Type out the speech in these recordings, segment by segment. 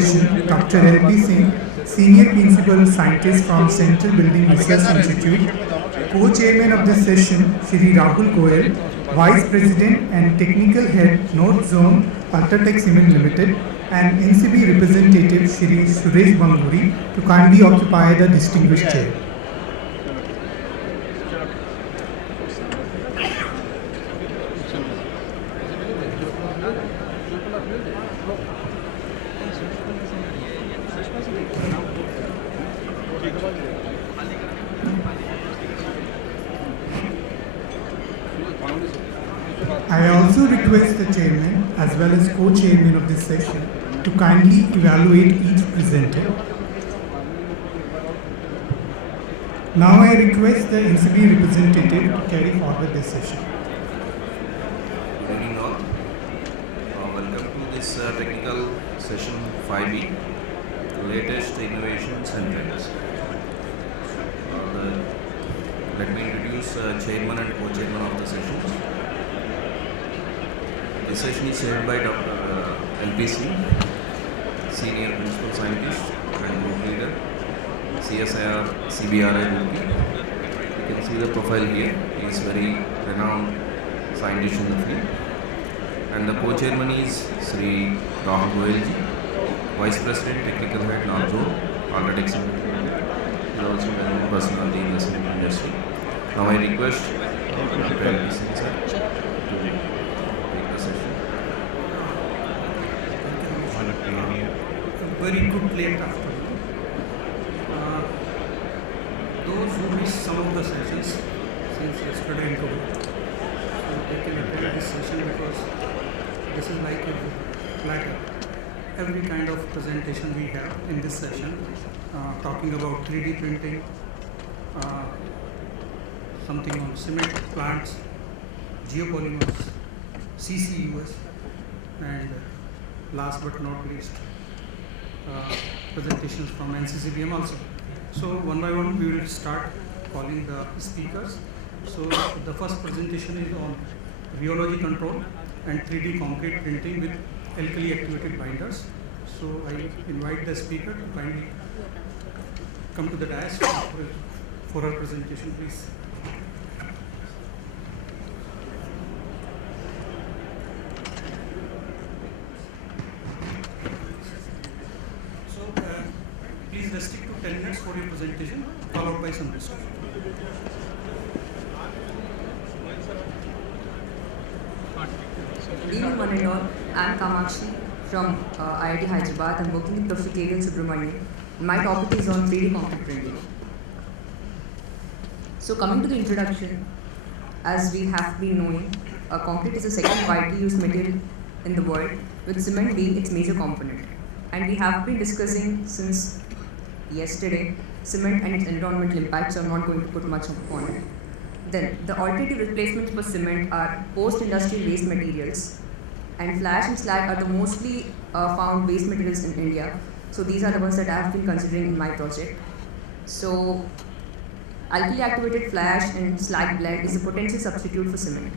session, Dr. L.P. Singh, Senior Principal Scientist from Central Building Research Institute, Co-Chairman of this session, Shri Rahul Goel, Vice President and Technical Head, North Zone, UltraTech Cement Limited, and NCB representative, Shri Suresh Banguri, to kindly occupy the distinguished chair. I also request the chairman as well as co-chairman of this session to kindly evaluate each presenter. Now I request the NCB representative to carry forward this session. Good evening all. Welcome to this technical session 5B, latest innovations and trends. Let me introduce chairman and co-chairman of the sessions. This session is chaired by Dr. L.P. Singh, Senior Principal Scientist and Group Leader, CSIR CBRI Group. You can see the profile here. He is very renowned scientist in the field. And the co-chairman is Shri Rahul Goel, Vice President, Technical Head, North Zone, UltraTech. He is also a known personality in the cement industry. Now I request Dr. L.P. Singh sir to take the session. Very good late afternoon. Those who missed some of the sessions since yesterday and today, so they can attend this session because this is like a platter. Every kind of presentation we have in this session, talking about 3D printing, something on cement plants, geopolymers, CCUS, and last but not least, presentations from NCCBM also. So one by one we will start calling the speakers. So the first presentation is on rheology control and 3D concrete printing with alkali activated binders. So I invite the speaker to kindly come to the dais for her presentation, please. Please restrict to 10 minutes for your presentation, followed by some discussion. Good evening, one and all. I am Kamakshi from IIT Hyderabad. I am working with Dr. K. Subramanian. My topic is on 3D concrete printing. So coming to the introduction, as we have been knowing, concrete is the second widely used material in the world, with cement being its major component. And we have been discussing since yesterday, cement and its environmental impacts, so I'm not going to put much on it. Then, the alternative replacements for cement are post-industrial waste materials, and flash and slag are the mostly found waste materials in India. So these are the ones that I have been considering in my project. So, alkali activated flash and slag blend is a potential substitute for cement.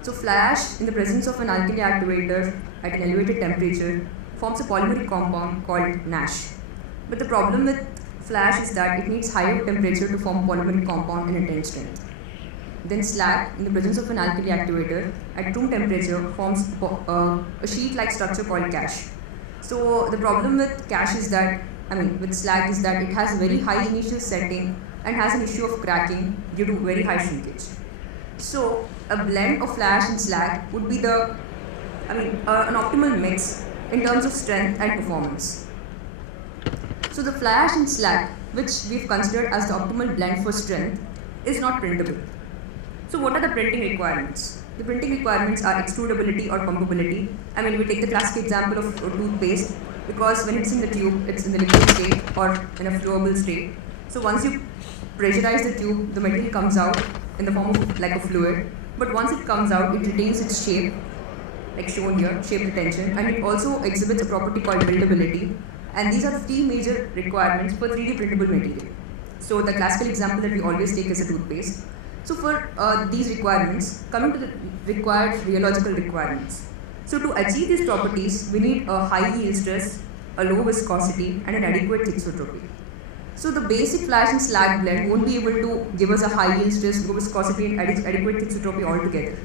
So flash, in the presence of an alkali activator at an elevated temperature, forms a polymeric compound called NaSH. But the problem with flash is that it needs higher temperature to form a polymeric compound in intense strength. Then slag, in the presence of an alkali activator, at room temperature forms a sheet-like structure called cash. So the problem with cash is that, with slag is that it has a very high initial setting and has an issue of cracking due to very high shrinkage. So a blend of flash and slag would be an optimal mix in terms of strength and performance. So the flash and slag, which we've considered as the optimal blend for strength, is not printable. So what are the printing requirements? The printing requirements are extrudability or pumpability. We take the classic example of toothpaste, because when it's in the tube, it's in the liquid state or in a flowable state. So once you pressurize the tube, the material comes out in the form of like a fluid. But once it comes out, it retains its shape, like shown here, shape retention, and it also exhibits a property called buildability. And these are the three major requirements for 3D printable material. So the classical example that we always take is a toothpaste. So for these requirements, coming to the required rheological requirements. So to achieve these properties, we need a high yield stress, a low viscosity, and an adequate thixotropy. So the basic flash and slag blend won't be able to give us a high yield stress, low viscosity, and adequate thixotropy altogether.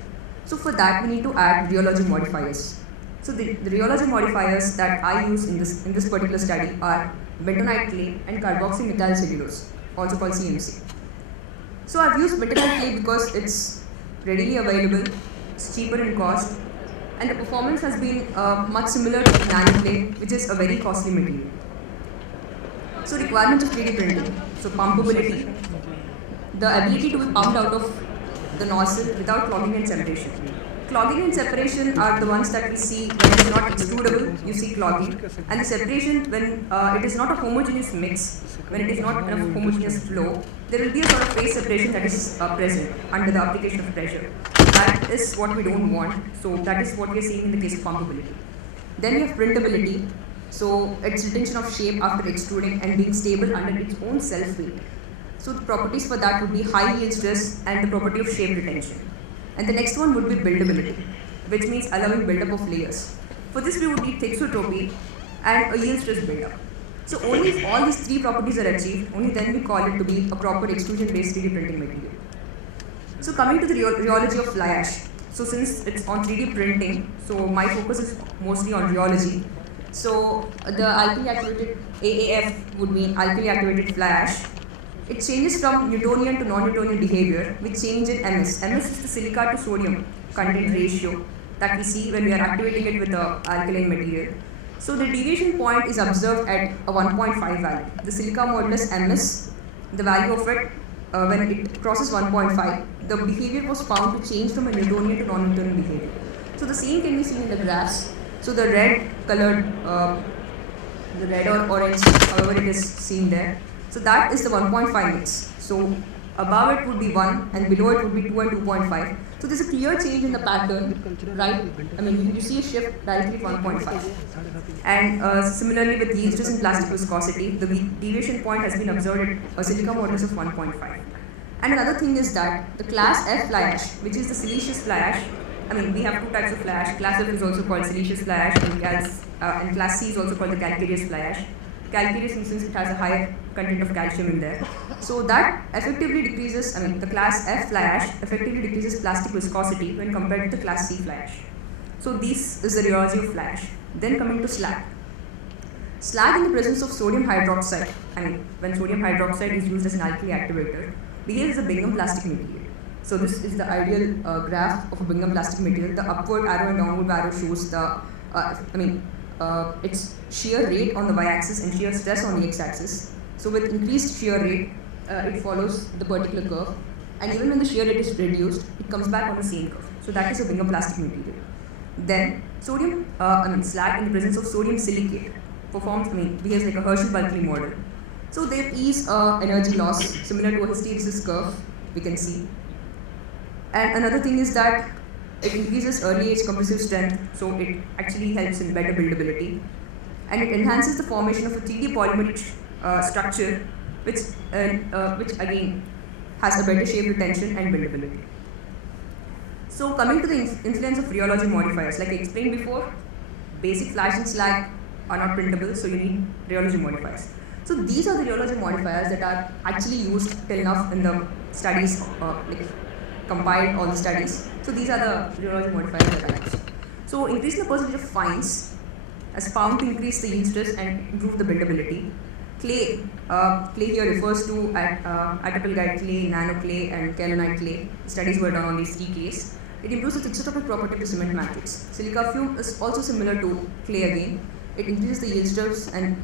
So for that, we need to add rheology modifiers. So the rheology modifiers that I use in this particular study are bentonite clay and carboxymethyl cellulose, also called CMC. So I've used bentonite clay because it's readily available, it's cheaper in cost, and the performance has been much similar to nano clay, which is a very costly material. So requirements of 3D printing. So pumpability, the ability to be pumped out of the nozzle without clogging and separation. Clogging and separation are the ones that we see when it is not extrudable, you see clogging. And the separation when it is not a homogeneous mix, when it is not enough homogeneous flow, there will be a sort of phase separation that is present under the application of pressure. That is what we don't want. So that is what we are seeing in the case of pumpability. Then we have printability. So it's retention of shape after extruding and being stable under its own self weight. So the properties for that would be high yield stress and the property of shape retention. And the next one would be buildability, which means allowing buildup of layers. For this we would need thixotropy and a yield stress buildup. So only if all these three properties are achieved, only then we call it to be a proper extrusion based 3D printing material. So coming to the rheology of fly ash. So since it's on 3D printing, so my focus is mostly on rheology. So the alkali activated AAF would mean alkali activated fly ash. It changes from Newtonian to non-Newtonian behavior with change in MS. MS is the silica to sodium content ratio that we see when we are activating it with the alkaline material. So the deviation point is observed at a 1.5 value. The silica modulus MS, the value of it when it crosses 1.5, the behavior was found to change from a Newtonian to non-Newtonian behavior. So the same can be seen in the graphs. So the red colored, the red or orange, however it is seen there. So that is the 1.5 mix. So above it would be 1 and below it would be 2 and 2.5. So there's a clear change in the pattern, right? I mean, you see a shift directly 1.5. And similarly with yield stress and plastic viscosity, the deviation point has been observed at a silica modulus of 1.5. And another thing is that the class F fly ash, which is the siliceous fly ash, I mean, we have two types of fly ash. Class F is also called siliceous fly ash, and class C is also called the calcareous fly ash. Calcareous since it has a higher content of calcium in there. So that effectively decreases, I mean, the class F fly ash effectively decreases plastic viscosity when compared to the class C fly ash. So this is the rheology of fly ash. Then coming to slag. Slag in the presence of sodium hydroxide, I mean, when sodium hydroxide is used as an alkali activator, behaves as a Bingham plastic material. So this is the ideal graph of a Bingham plastic material. The upward arrow and downward arrow shows the, its shear rate on the y-axis and shear stress on the x-axis. So with increased shear rate, it follows the particular curve, and even when the shear rate is reduced, it comes back on the same curve. So that is a Bingham plastic material. Then sodium, slag in the presence of sodium silicate performs, behaves like a Herschel-Bulkley model. So there is energy loss similar to a hysteresis curve, we can see. And another thing is that it increases early age compressive strength, so it actually helps in better buildability. And it enhances the formation of a 3D polymeric structure, which again has a better shape retention and buildability. So coming to the influence of rheology modifiers, like I explained before, basic flash and slag are not printable, so you need rheology modifiers. So these are the rheology modifiers that are actually used till now in the studies, compiled all the studies. So these are the rheology modifiers that I use. So increasing the percentage of fines as found to increase the yield stress and improve the buildability. Clay here refers to attapulgite clay, nano clay, and kaolinite clay. Studies were done on these three clays. It improves the thixotropic property of the cement matrix. Silica fume is also similar to clay again. It increases the yield stress and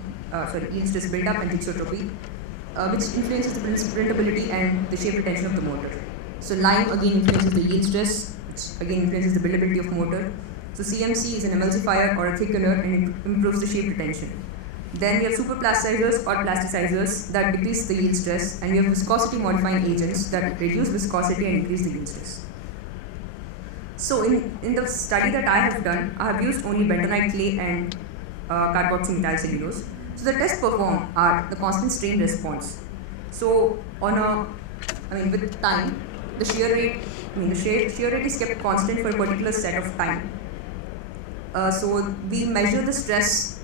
yield stress buildup and thixotropy, which influences the printability and the shape retention of the motor. So lime again influences the yield stress, which again influences the buildability of motor. So CMC is an emulsifier or a thickener and improves the shape retention. Then we have superplasticizers or plasticizers that decrease the yield stress, and we have viscosity modifying agents that reduce viscosity and increase the yield stress. So in the study that I have done, I have used only bentonite clay and carboxymethyl cellulose. So the tests performed are the constant strain response. So with time, the shear rate is kept constant for a particular set of time. So we measure the stress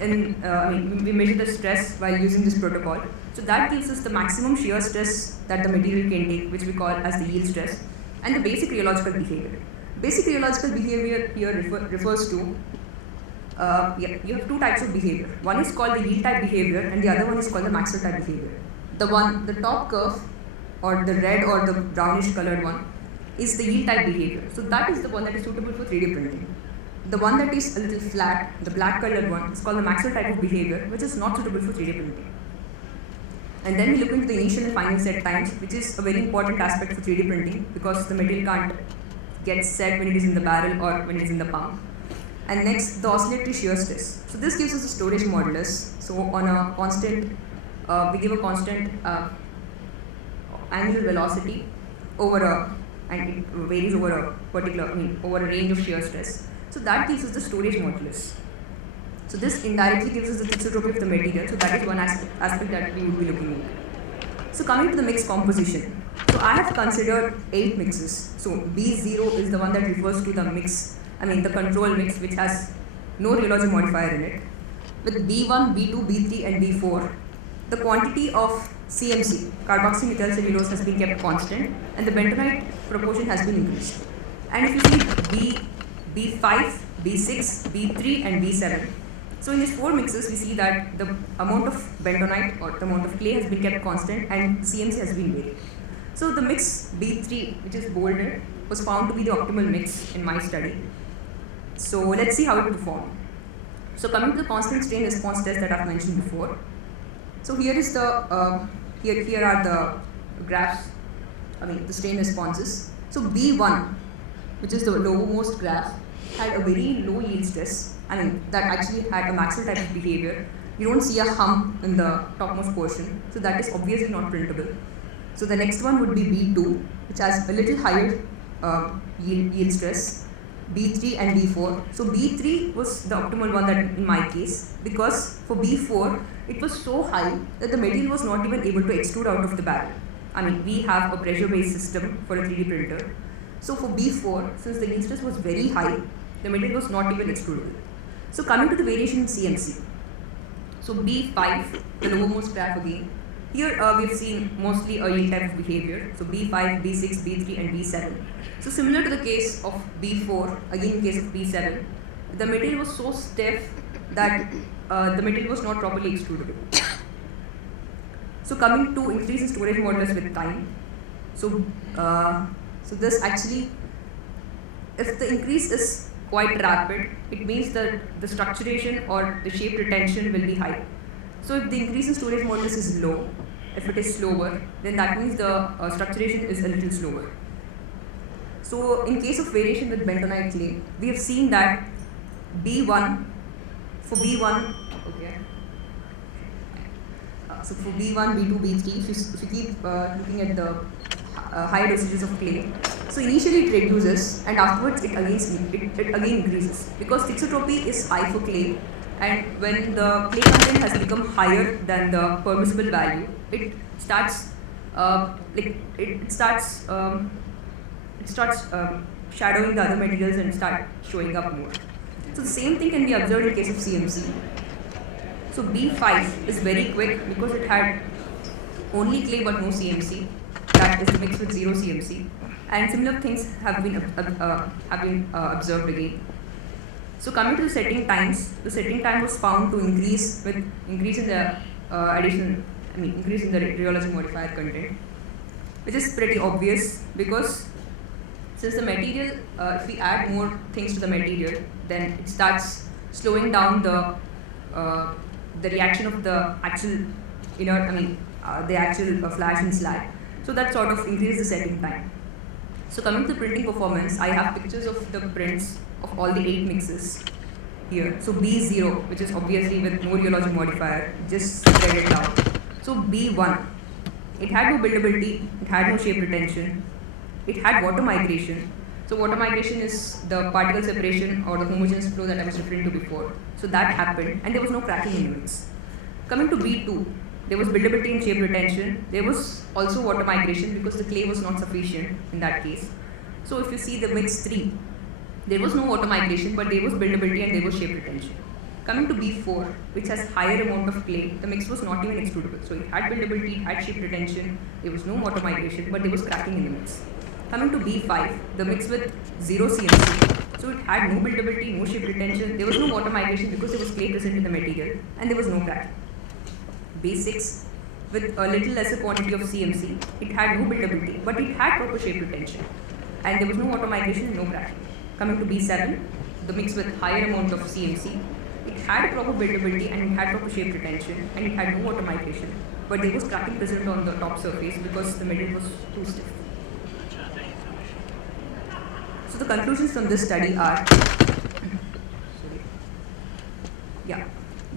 we measure the stress while using this protocol. So that gives us the maximum shear stress that the material can take, which we call as the yield stress, and the basic rheological behavior. Basic rheological behavior here refers to you have two types of behavior. One is called the yield type behavior, and the other one is called the Manekshaw type behavior. The top curve, or the red or the brownish colored one, is the yield type behavior. So that is the one that is suitable for 3D printing. The one that is a little flat, the black colored one, is called the Manekshaw type of behavior, which is not suitable for 3D printing. And then we look into the initial and final set times, which is a very important aspect for 3D printing because the material can't get set when it is in the barrel or when it is in the pump. And next, the oscillatory shear stress. So this gives us a storage modulus. So on a constant, we give a constant angular velocity and it varies over a over a range of shear stress. So that gives us the storage modulus. So this indirectly gives us the thixotropy of the material. So that is one aspect that we would be looking at. So coming to the mix composition. So I have considered 8 mixes. So B0 is the one that refers to the mix, the control mix, which has no rheology modifier in it. With B1, B2, B3 and B4, the quantity of CMC, carboxymethyl cellulose, has been kept constant and the bentonite proportion has been increased. And if you see B5, B6, B3 and B7, so in these 4 mixes we see that the amount of bentonite or the amount of clay has been kept constant and CMC has been varied. So the mix B3, which is bolded, was found to be the optimal mix in my study. So let's see how it performed. So coming to the constant strain response test that I've mentioned before. So here is the here are the graphs, the strain responses. So B1, which is the lowermost graph, had a very low yield stress. That actually had a Manekshaw type of behavior. You don't see a hump in the topmost portion, so that is obviously not printable. So the next one would be B2, which has a little higher yield stress, B3 and B4. So B3 was the optimal one that in my case, because for B4, it was so high that the material was not even able to extrude out of the barrel. We have a pressure-based system for a 3D printer. So for B4, since the yield stress was very high, the material was not even extrudable. So coming to the variation in CMC. So B5, the lowermost graph again. Here we have seen mostly a yield type of behavior. So B5, B6, B3 and B7. So similar to the case of B4, again in case of B7, the material was so stiff that the material was not properly extrudable. So coming to increase in storage modulus with time. So this actually, if the increase is quite rapid, it means that the structuration or the shape retention will be high. So if the increase in storage modulus is low, if it is slower, then that means the structuration is a little slower. So in case of variation with bentonite clay, we have seen that B1, for B1, okay. So for B1, B2, B3, if you keep looking at the higher dosages of clay, so initially it reduces and afterwards it again increases because thixotropy is high for clay, and when the clay content has become higher than the permissible value, it starts shadowing the other materials and start showing up more. So the same thing can be observed in case of CMC. So B5 is very quick because it had only clay but no CMC. That is mixed with 0 CMC. And similar things have been observed again. So coming to the setting times, the setting time was found to increase with increase in the increase in the rheology modifier content, which is pretty obvious because since the material, if we add more things to the material, then it starts slowing down the reaction of the actual the actual flash and slag. So that sort of increases the setting time. So coming to the printing performance, I have pictures of the prints of all the 8 mixes here. So B0, which is obviously with no rheology modifier, just spread it out. So B1, it had no buildability, it had no shape retention, it had water migration. So water migration is the particle separation or the homogeneous flow that I was referring to before. So that happened and there was no cracking in units. Coming to B2, there was buildability and shape retention. There was also water migration because the clay was not sufficient in that case. So if you see the mix 3, There was no water migration, but there was buildability and there was shape retention. Coming to B4, which has higher amount of clay, the mix was not even extrudable. So it had buildability, it had shape retention, there was no water migration, but there was cracking in the mix. Coming to B5, the mix with 0 CMC. So it had no buildability, no shape retention, there was no water migration because there was clay present in the material, and there was no cracking. B6, with a little lesser quantity of CMC, it had no buildability, but it had proper shape retention, and there was no water migration and no cracking. Coming to B7, the mix with higher amount of CMC, it had proper buildability and it had proper shape retention and it had no water migration, but there was cracking present on the top surface because the material was too stiff. So the conclusions from this study are,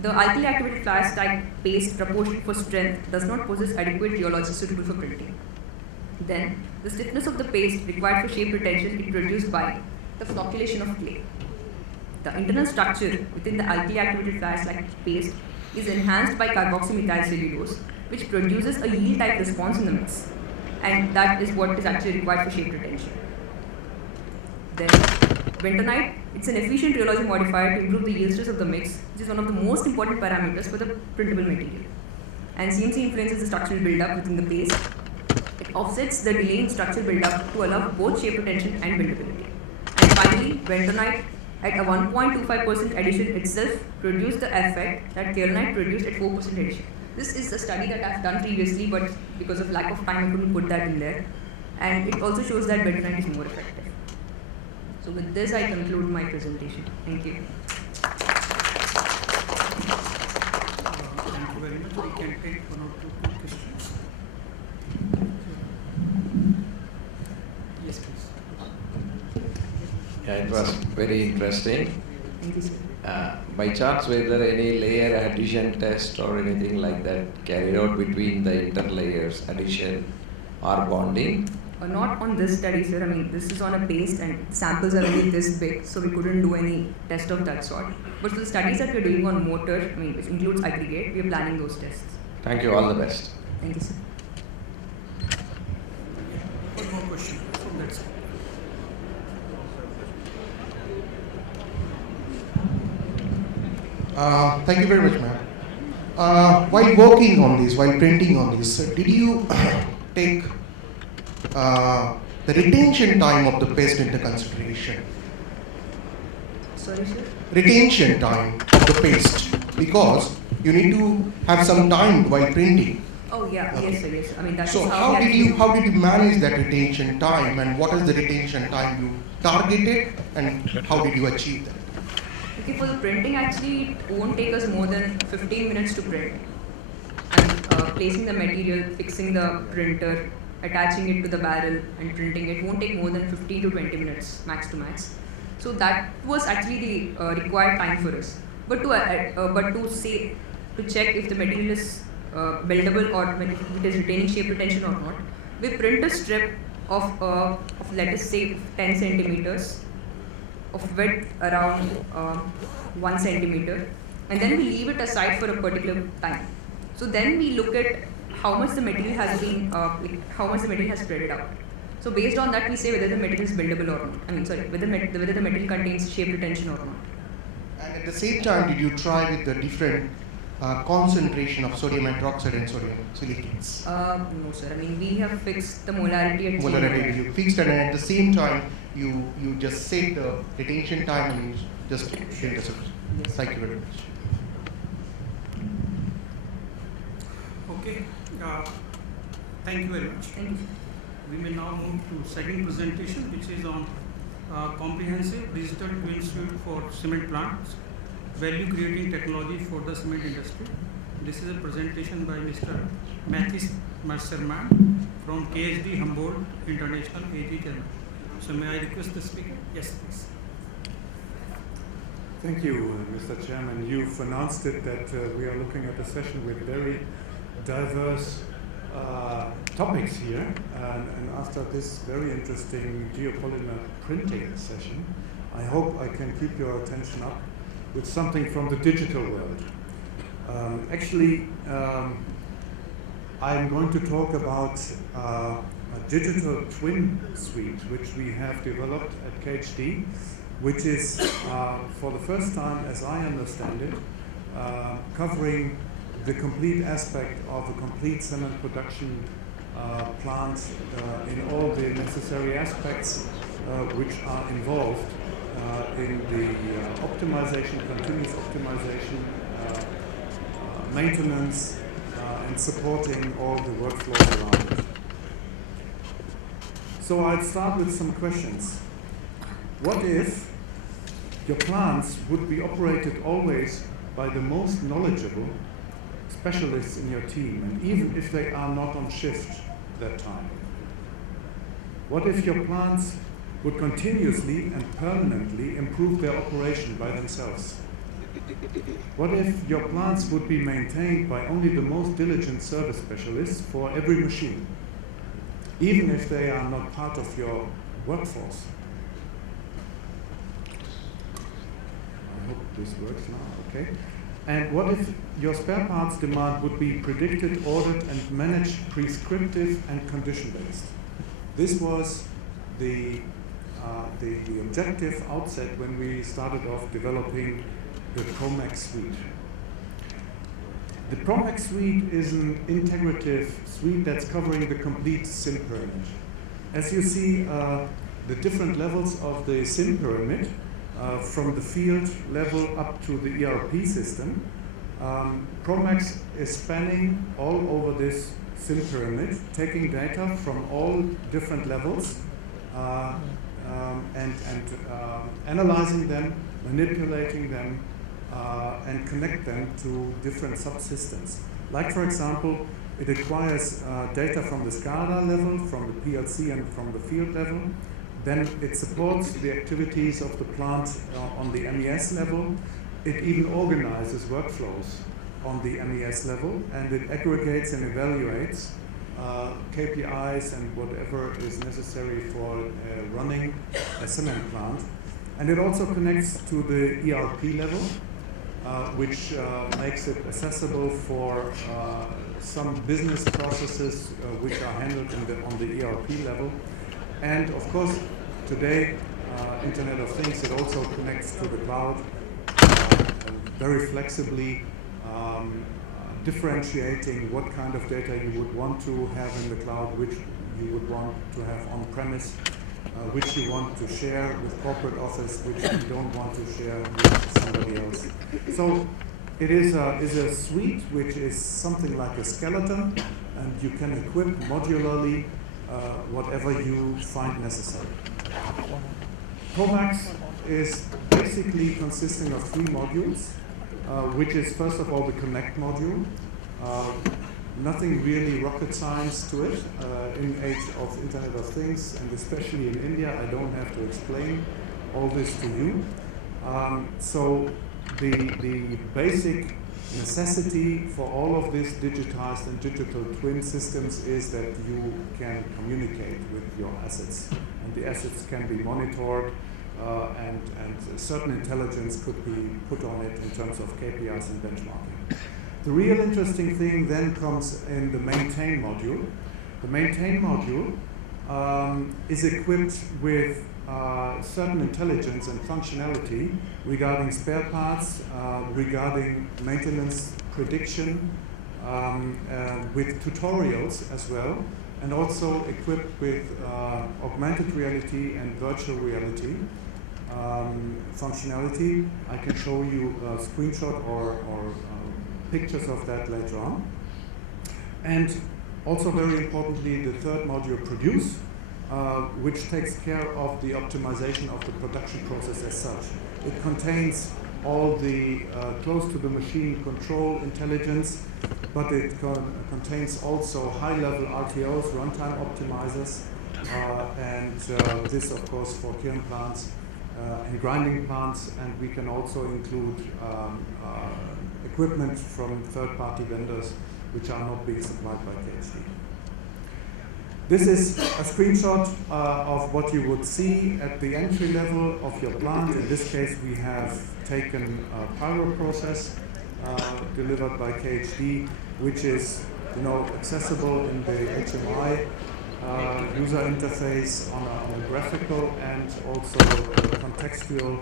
the alkali activated fly ash type paste proportionate for strength does not possess adequate rheology suitable for printing. Then, the stiffness of the paste required for shape retention is produced by the flocculation of clay. The internal structure within the alkali activated fly ash like paste is enhanced by carboxymethyl cellulose, which produces a yield type response in the mix, and that is what is actually required for shape retention. Then, bentonite, it's an efficient rheology modifier to improve the yield stress of the mix, which is one of the most important parameters for the printable material. And CMC influences the structural buildup within the paste. It offsets the delay in structural buildup to allow both shape retention and buildability. And finally, bentonite at a 1.25% addition itself produced the effect that kaolinite produced at 4% addition. This is a study that I've done previously, but because of lack of time I couldn't put that in there. And it also shows that bentonite is more effective. So with this I conclude my presentation. Thank you. Thank you very much. We can take one or two questions. Yes, please. Yeah, it was very interesting. Thank you, sir. By chance, were there any layer addition test or anything like that carried out between the interlayers, addition or bonding? Not on this study, sir. I mean, this is on a paste and samples are only this big, so we couldn't do any test of that sort. But for the studies that we're doing on mortar, I mean, which includes aggregate, we're planning those tests. Thank you. All the best. Thank you, sir. One more question from that side. Thank you very much, ma'am. While working on this, while printing on this, did you take the retention time of the paste into consideration? Sorry, sir? Retention time of the paste, because you need to have some time while printing. Oh, yeah, Okay. yes, sir, yes. I mean, that's So how how did you manage that retention time, and what is the retention time you targeted, and how did you achieve that? Okay, for the printing, actually, it won't take us more than 15 minutes to print. And placing the material, fixing the printer, attaching it to the barrel and printing it won't take more than 15 to 20 minutes, max to max. So that was actually the required time for us. But to check if the material is buildable or if it is retaining shape retention or not, we print a strip of let us say 10 centimeters of width around 1 centimeter, and then we leave it aside for a particular time. So then we look at how much the material has been, how much the material has spread it out. So based on that, we say whether the material is buildable or not. I mean, sorry, whether the material contains shape retention or not. And at the same time, did you try with the different concentration of sodium hydroxide and sodium silicates? No, sir. I mean, we have fixed the molarity at Molarity you fixed, and at the same time, you just set the retention time and you just did the solution. Yes. Thank you very much. Okay. Thank you very much. Thank you. We may now move to second presentation, which is on comprehensive digital twin suite for cement plants, value creating technology for the cement industry. This is a presentation by Mr. Mathis Mercerman from KHD Humboldt International AG Cantt. So may I request the speaker? Yes, please. Thank you, Mr. Chairman. You've announced it that we are looking at a session with very diverse topics here, and after this very interesting geopolymer printing session, I hope I can keep your attention up with something from the digital world. I'm going to talk about a digital twin suite which we have developed at KHD which is, for the first time, as I understand it, covering the complete aspect of a complete cement production plant in all the necessary aspects which are involved in the optimization, continuous optimization, maintenance, and supporting all the workflows around it. So I'll start with some questions. What if your plants would be operated always by the most knowledgeable specialists in your team, and even if they are not on shift that time? What if your plants would continuously and permanently improve their operation by themselves? What if your plants would be maintained by only the most diligent service specialists for every machine, even if they are not part of your workforce? I hope this works now, okay? And what if your spare parts demand would be predicted, ordered, and managed prescriptive and condition-based? This was the objective outset when we started off developing the Promax suite. The Promax suite is an integrative suite that's covering the complete SIM pyramid. As you see, the different levels of the SIM pyramid, from the field level up to the ERP system, Promax is spanning all over this SIM pyramid, taking data from all different levels and analyzing them, manipulating them, and connect them to different subsystems. Like, for example, it acquires data from the SCADA level, from the PLC, and from the field level. Then it supports the activities of the plant on the MES level. It even organizes workflows on the MES level, and it aggregates and evaluates KPIs and whatever is necessary for running a cement plant. And it also connects to the ERP level, which makes it accessible for some business processes which are handled on the ERP level. And of course, today, Internet of Things, it also connects to the cloud very flexibly, differentiating what kind of data you would want to have in the cloud, which you would want to have on-premise, which you want to share with corporate office, which you don't want to share with somebody else. So it is a suite which is something like a skeleton, and you can equip modularly whatever you find necessary. Promax is basically consisting of 3 modules, which is first of all the Connect module. Nothing really rocket science to it. In age of Internet of Things, and especially in India, I don't have to explain all this to you. So the basic necessity for all of this digitized and digital twin systems is that you can communicate with your assets, and the assets can be monitored, and certain intelligence could be put on it in terms of KPIs and benchmarking. The real interesting thing then comes in the Maintain module. The Maintain module is equipped with certain intelligence and functionality regarding spare parts, regarding maintenance prediction, with tutorials as well, and also equipped with augmented reality and virtual reality functionality. I can show you a screenshot or pictures of that later on. And also very importantly, the third module, Produce, which takes care of the optimization of the production process as such. It contains all the close to the machine control intelligence, but it contains also high-level RTOs, runtime optimizers, and this of course for kiln plants and grinding plants, and we can also include equipment from third-party vendors which are not being supplied by KHD. This is a screenshot of what you would see at the entry level of your plant. In this case, we have taken a pyro process delivered by KHD, which is accessible in the HMI user interface on a graphical and also contextual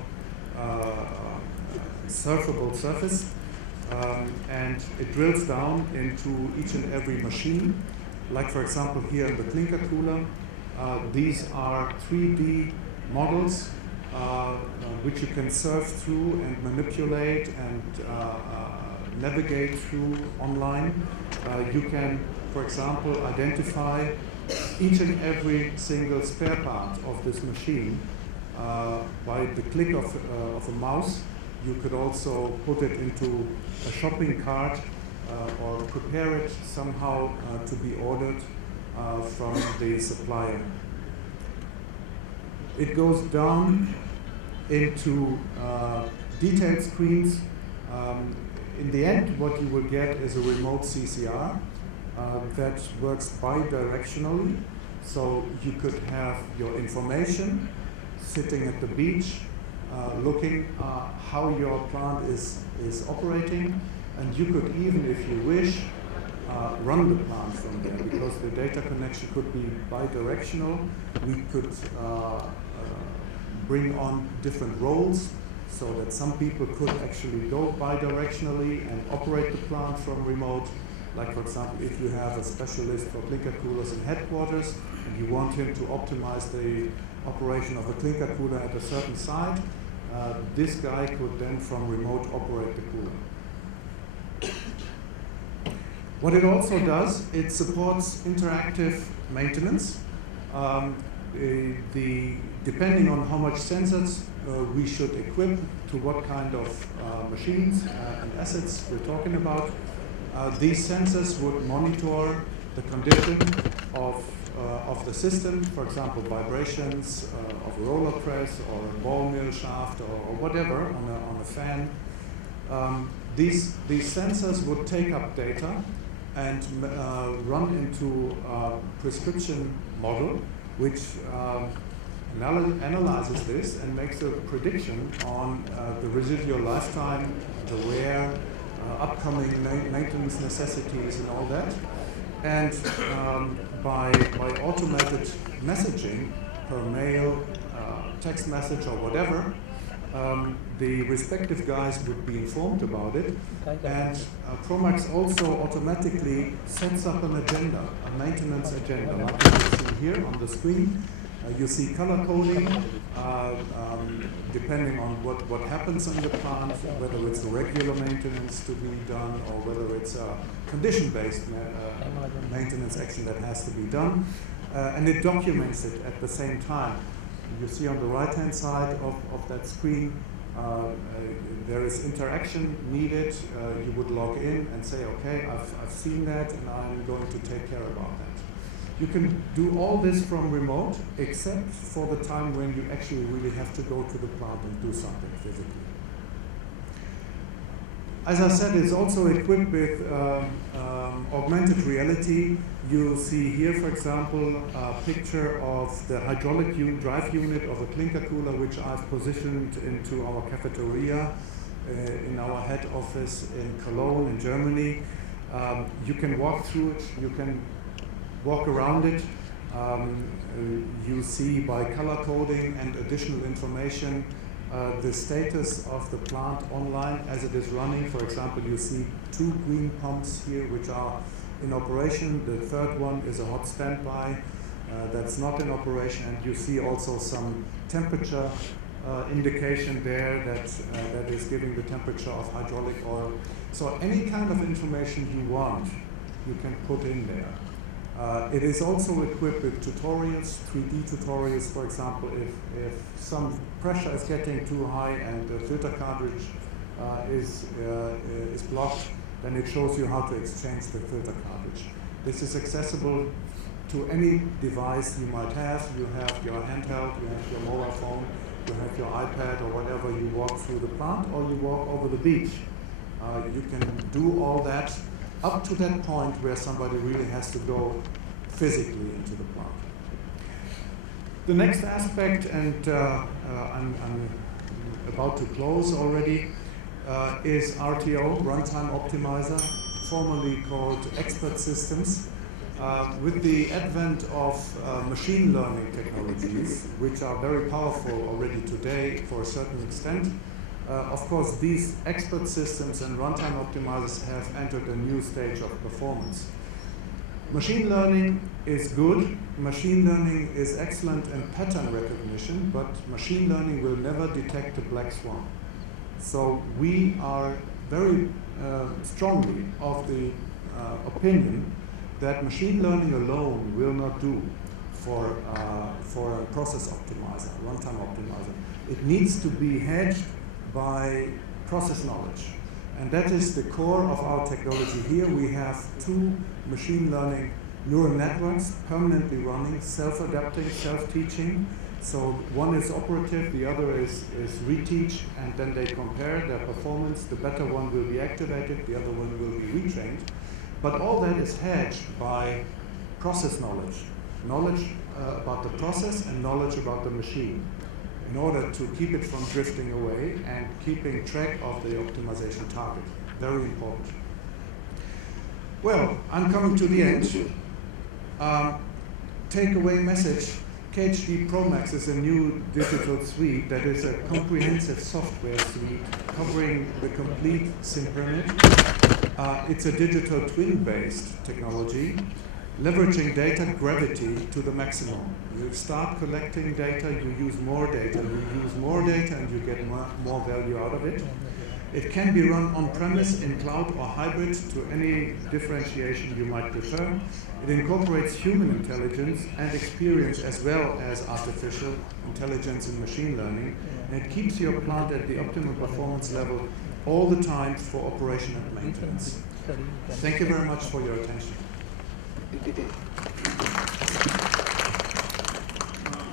surfable surface. And it drills down into each and every machine. Like for example here in the clinker cooler, these are 3D models which you can surf through and manipulate and navigate through online. You can, for example, identify each and every single spare part of this machine by the click of a mouse. You could also put it into a shopping cart or prepare it somehow to be ordered from the supplier. It goes down into detailed screens. In the end, what you will get is a remote CCR that works bidirectionally. So you could have your information sitting at the beach, looking how your plant is operating, and you could even, if you wish, run the plant from there, because the data connection could be bidirectional. We could bring on different roles so that some people could actually go bidirectionally and operate the plant from remote. Like for example, if you have a specialist for clinker coolers in headquarters and you want him to optimize the operation of a clinker cooler at a certain site, this guy could then from remote operate the cooler. What it also does, it supports interactive maintenance. Depending on how much sensors we should equip to what kind of machines and assets we're talking about, these sensors would monitor the condition of the system, for example, vibrations of a roller press or a ball mill shaft or whatever on a fan. These sensors would take up data and run into a prescription model which analyzes this and makes a prediction on the residual lifetime, the wear, upcoming maintenance necessities and all that. And by automated messaging per mail, text message or whatever, the respective guys would be informed about it. And Promax also automatically sets up an agenda, a maintenance agenda, like you see here on the screen. You see color coding, depending on what happens on the plant, whether it's a regular maintenance to be done or whether it's a condition-based maintenance action that has to be done. And it documents it at the same time. You see on the right-hand side of that screen, there is interaction needed. You would log in and say, okay, I've seen that and I'm going to take care about that. You can do all this from remote, except for the time when you actually really have to go to the plant and do something physically. As I said, it's also equipped with augmented reality. You see here, for example, a picture of the hydraulic drive unit of a clinker cooler, which I've positioned into our cafeteria in our head office in Cologne, in Germany. You can walk through it, you can walk around it. You see by color coding and additional information the status of the plant online as it is running. For example, you see 2 green pumps here which are in operation. The third one is a hot standby that's not in operation, and you see also some temperature indication there that is giving the temperature of hydraulic oil. So any kind of information you want, you can put in there. It is also equipped with tutorials, 3D tutorials. For example, if some pressure is getting too high and the filter cartridge is blocked, then it shows you how to exchange the filter cartridge. This is accessible to any device you might have. You have your handheld, you have your mobile phone, you have your iPad or whatever. You walk through the plant or you walk over the beach. You can do all that up to that point where somebody really has to go physically into the plant. The next aspect, and I'm about to close already, is RTO, Runtime Optimizer, formerly called Expert Systems. With the advent of machine learning technologies, which are very powerful already today for a certain extent, of course these expert systems and runtime optimizers have entered a new stage of performance. Machine learning is good, machine learning is excellent in pattern recognition, but machine learning will never detect a black swan. So we are very strongly of the opinion that machine learning alone will not do for a process optimizer, runtime optimizer. It needs to be hedged by process knowledge. And that is the core of our technology here. We have two machine learning neural networks permanently running, self-adapting, self-teaching. So one is operative, the other is reteach, and then they compare their performance. The better one will be activated, the other one will be retrained. But all that is hedged by process knowledge, knowledge about the process and knowledge about the machine, in order to keep it from drifting away and keeping track of the optimization target. Very important. Well, I'm coming to the end. Takeaway message. KHD Pro Max is a new digital suite that is a comprehensive software suite covering the complete SIM pyramid. It's a digital twin-based technology, leveraging data gravity to the maximum. You start collecting data, you use more data, and you get more value out of it. It can be run on-premise, in cloud, or hybrid, to any differentiation you might prefer. It incorporates human intelligence and experience as well as artificial intelligence and machine learning, and it keeps your plant at the optimal performance level all the time for operation and maintenance. Thank you very much for your attention.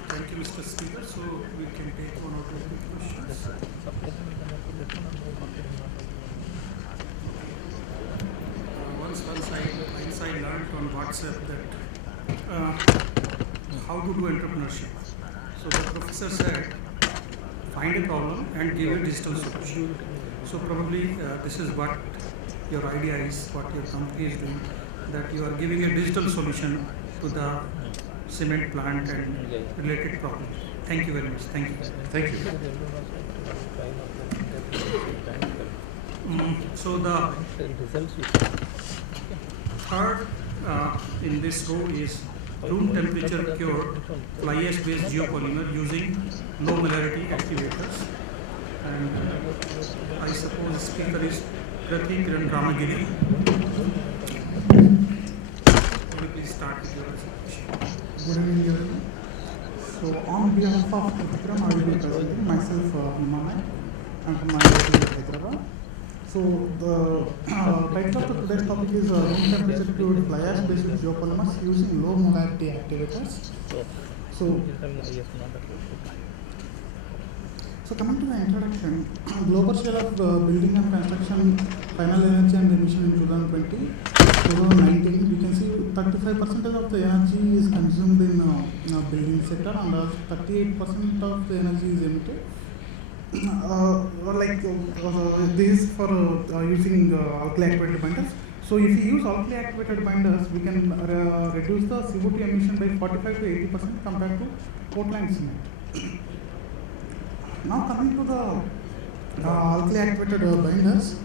Thank you, Mr. Speaker. So we can take one or two questions. Once I learned on WhatsApp that how to do entrepreneurship. So the professor said, find a problem and give a digital solution. So probably this is what your idea is, what your company is doing, that you are giving a digital solution to the cement plant and related problems. Thank you very much. Thank you. Thank you. So the third in this row is room temperature cured fly ash based geopolymer using low molarity activators. And I suppose the speaker is Pratik and Ramagiri. Will you please start with your presentation? Good evening, everyone. So, on behalf of Vikram, I will be presenting myself, Himamai. I'm from Hyderabad. So, the title of today's topic is room temperature cured fly ash based geopolymers using low molarity activators. So coming to the introduction, global share of building and construction final energy and emission in 2019, we can see 35% of the energy is consumed in building sector, and 38% of the energy is emitted. This is for using alkali activated binders. So if we use alkali activated binders, we can reduce the CO2 emission by 45 to 80% compared to Portland cement. Now coming to the alkali activated binders,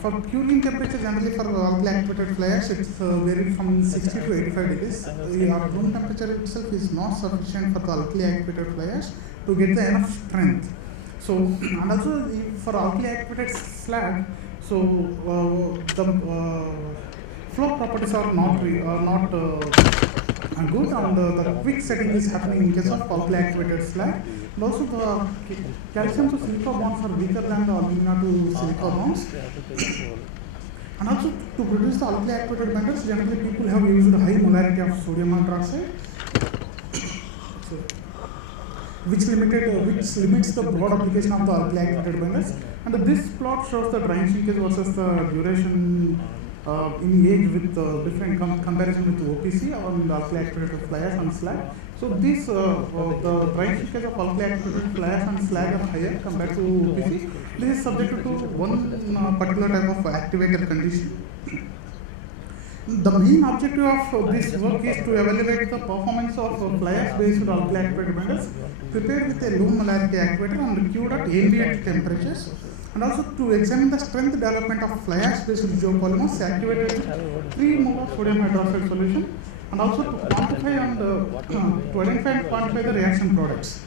for curing temperature generally for alkali activated fly ash, it's varied from 60 to 85 degrees. Our room temperature itself is not sufficient for the alkali activated fly ash to get the enough strength. So, and also for alkali activated slag, so the flow properties are not good, and the quick setting is happening in case of alkali activated slag. And also the calcium to silica bonds are weaker than the alumina to silica bonds. And also to produce the alkali activated binders, generally people have used high molarity of sodium hydroxide, which limits the broad application of the alkali activated binders. And this plot shows the drying shrinkage versus the duration in age with different comparison with OPC on the alkali activated fly ash and slag. So this the drying shrinkage of alkali activated fly ash and slag are higher compared to OPC. This is subject to one particular type of activator condition. The main objective of this work is to evaluate the performance of fly ash-based alkali activated binders prepared with a low molarity activator and cured at ambient temperatures, and also to examine the strength development of fly ash-based geopolymers activated with 3 molar sodium hydroxide solution, and also to quantify and to identify and quantify the reaction products.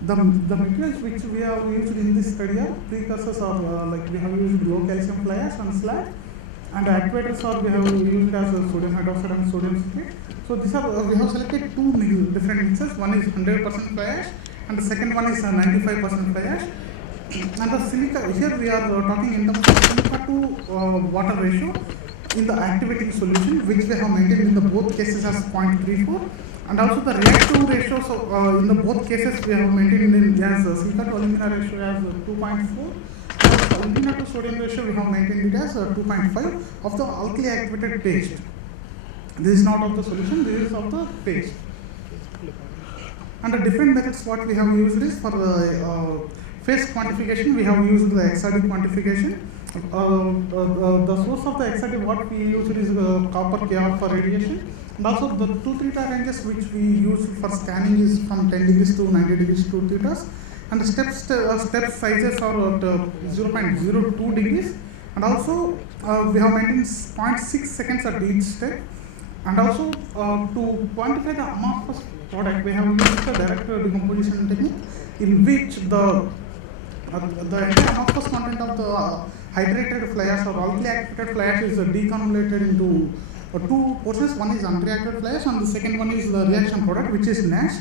The materials which we have used in this study are precursors are like we have used low calcium fly ash and slag, and activators are we have used as sodium hydroxide and sodium citrate. So these are we have selected 2 different mixes. One is 100% fly ash, and the second one is 95% fly ash. And the silica here we are talking in terms of silica to water ratio in the activating solution, which we have maintained in the both cases as 0.34. And also the reactive ratios in the both cases we have maintained in as silica to alumina ratio as 2.4. Alumina to sodium ratio we have maintained it as 2.5 of the alkali activated paste. This is not of the solution, this is of the paste. And the different methods what we have used is for phase quantification we have used the XRD quantification. The source of the XRD what we used is copper KR for radiation. And also the 2 theta ranges which we use for scanning is from 10 degrees to 90 degrees 2 thetas, and the step sizes are at 0.02 degrees, and also we have maintained 0.6 seconds at each step. And also to quantify the amorphous product we have used the direct decomposition technique, in which the entire amorphous content of the hydrated fly ash or alkali activated fly ash is deconvoluted into 2 portions. One is unreacted fly ash and the second one is the reaction product, which is NASH.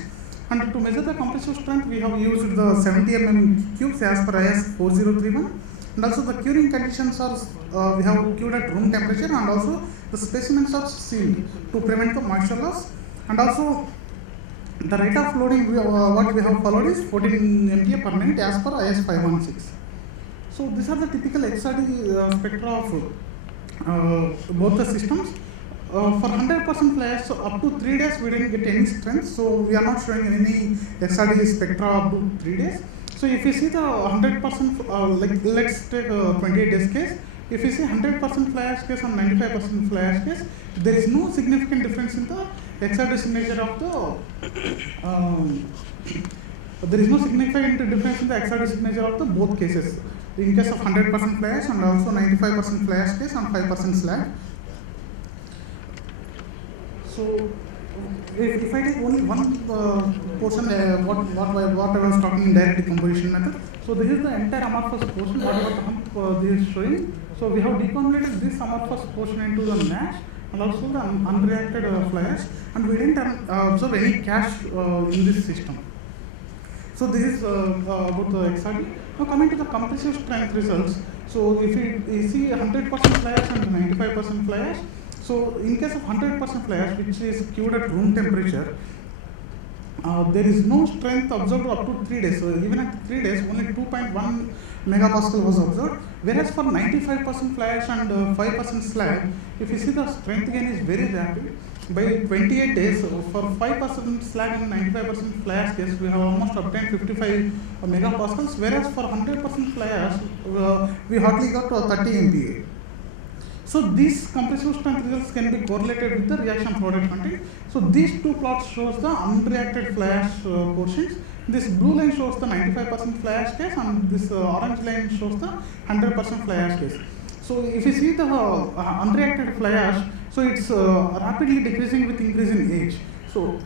And to measure the compressive strength we have used the 70 mm cubes as per IS 4031. And also the curing conditions are we have cured at room temperature, and also the specimens are sealed to prevent the moisture loss. And also the rate of loading what we have followed is 14 MPa per minute as per IS 516. So these are the typical XRD spectra of both the systems. For 100% fly ash, so up to 3 days we didn't get any strength, so we are not showing any XRD spectra up to 3 days. So if you see the 100%, like let's take a 28 days case, if you see 100% fly ash case and 95% fly ash case, there is no significant difference in the XRD signature of the, there is no significant difference in the XRD signature of the both cases, in case of 100% fly ash and also 95% fly ash case and 5% slag. So if I take only one portion, what I was talking in direct decomposition method, so this is the entire amorphous portion, whatever this is showing. So we have deconvoluted this amorphous portion into the NASH and also the unreacted fly ash, and we didn't observe any cache in this system. So this is about the XRD. Now coming to the compressive strength results. So if you see 100% fly ash and 95% fly ash, so in case of 100% fly ash, which is cured at room temperature, there is no strength observed up to 3 days. So even at 3 days, only 2.1 megapascal was observed. Whereas for 95% fly ash and 5% slag, if you see the strength gain is very rapid. By 28 days, for 5% slag and 95% fly ash case, we have almost obtained 55 megapascals. Whereas for 100% fly ash, we hardly got 30 MPa. So these compressive strength results can be correlated with the reaction product content. So these 2 plots shows the unreacted fly ash portions. This blue line shows the 95% fly ash case, and this orange line shows the 100% fly ash case. So if you see the unreacted fly ash, so it's rapidly decreasing with increase in age. So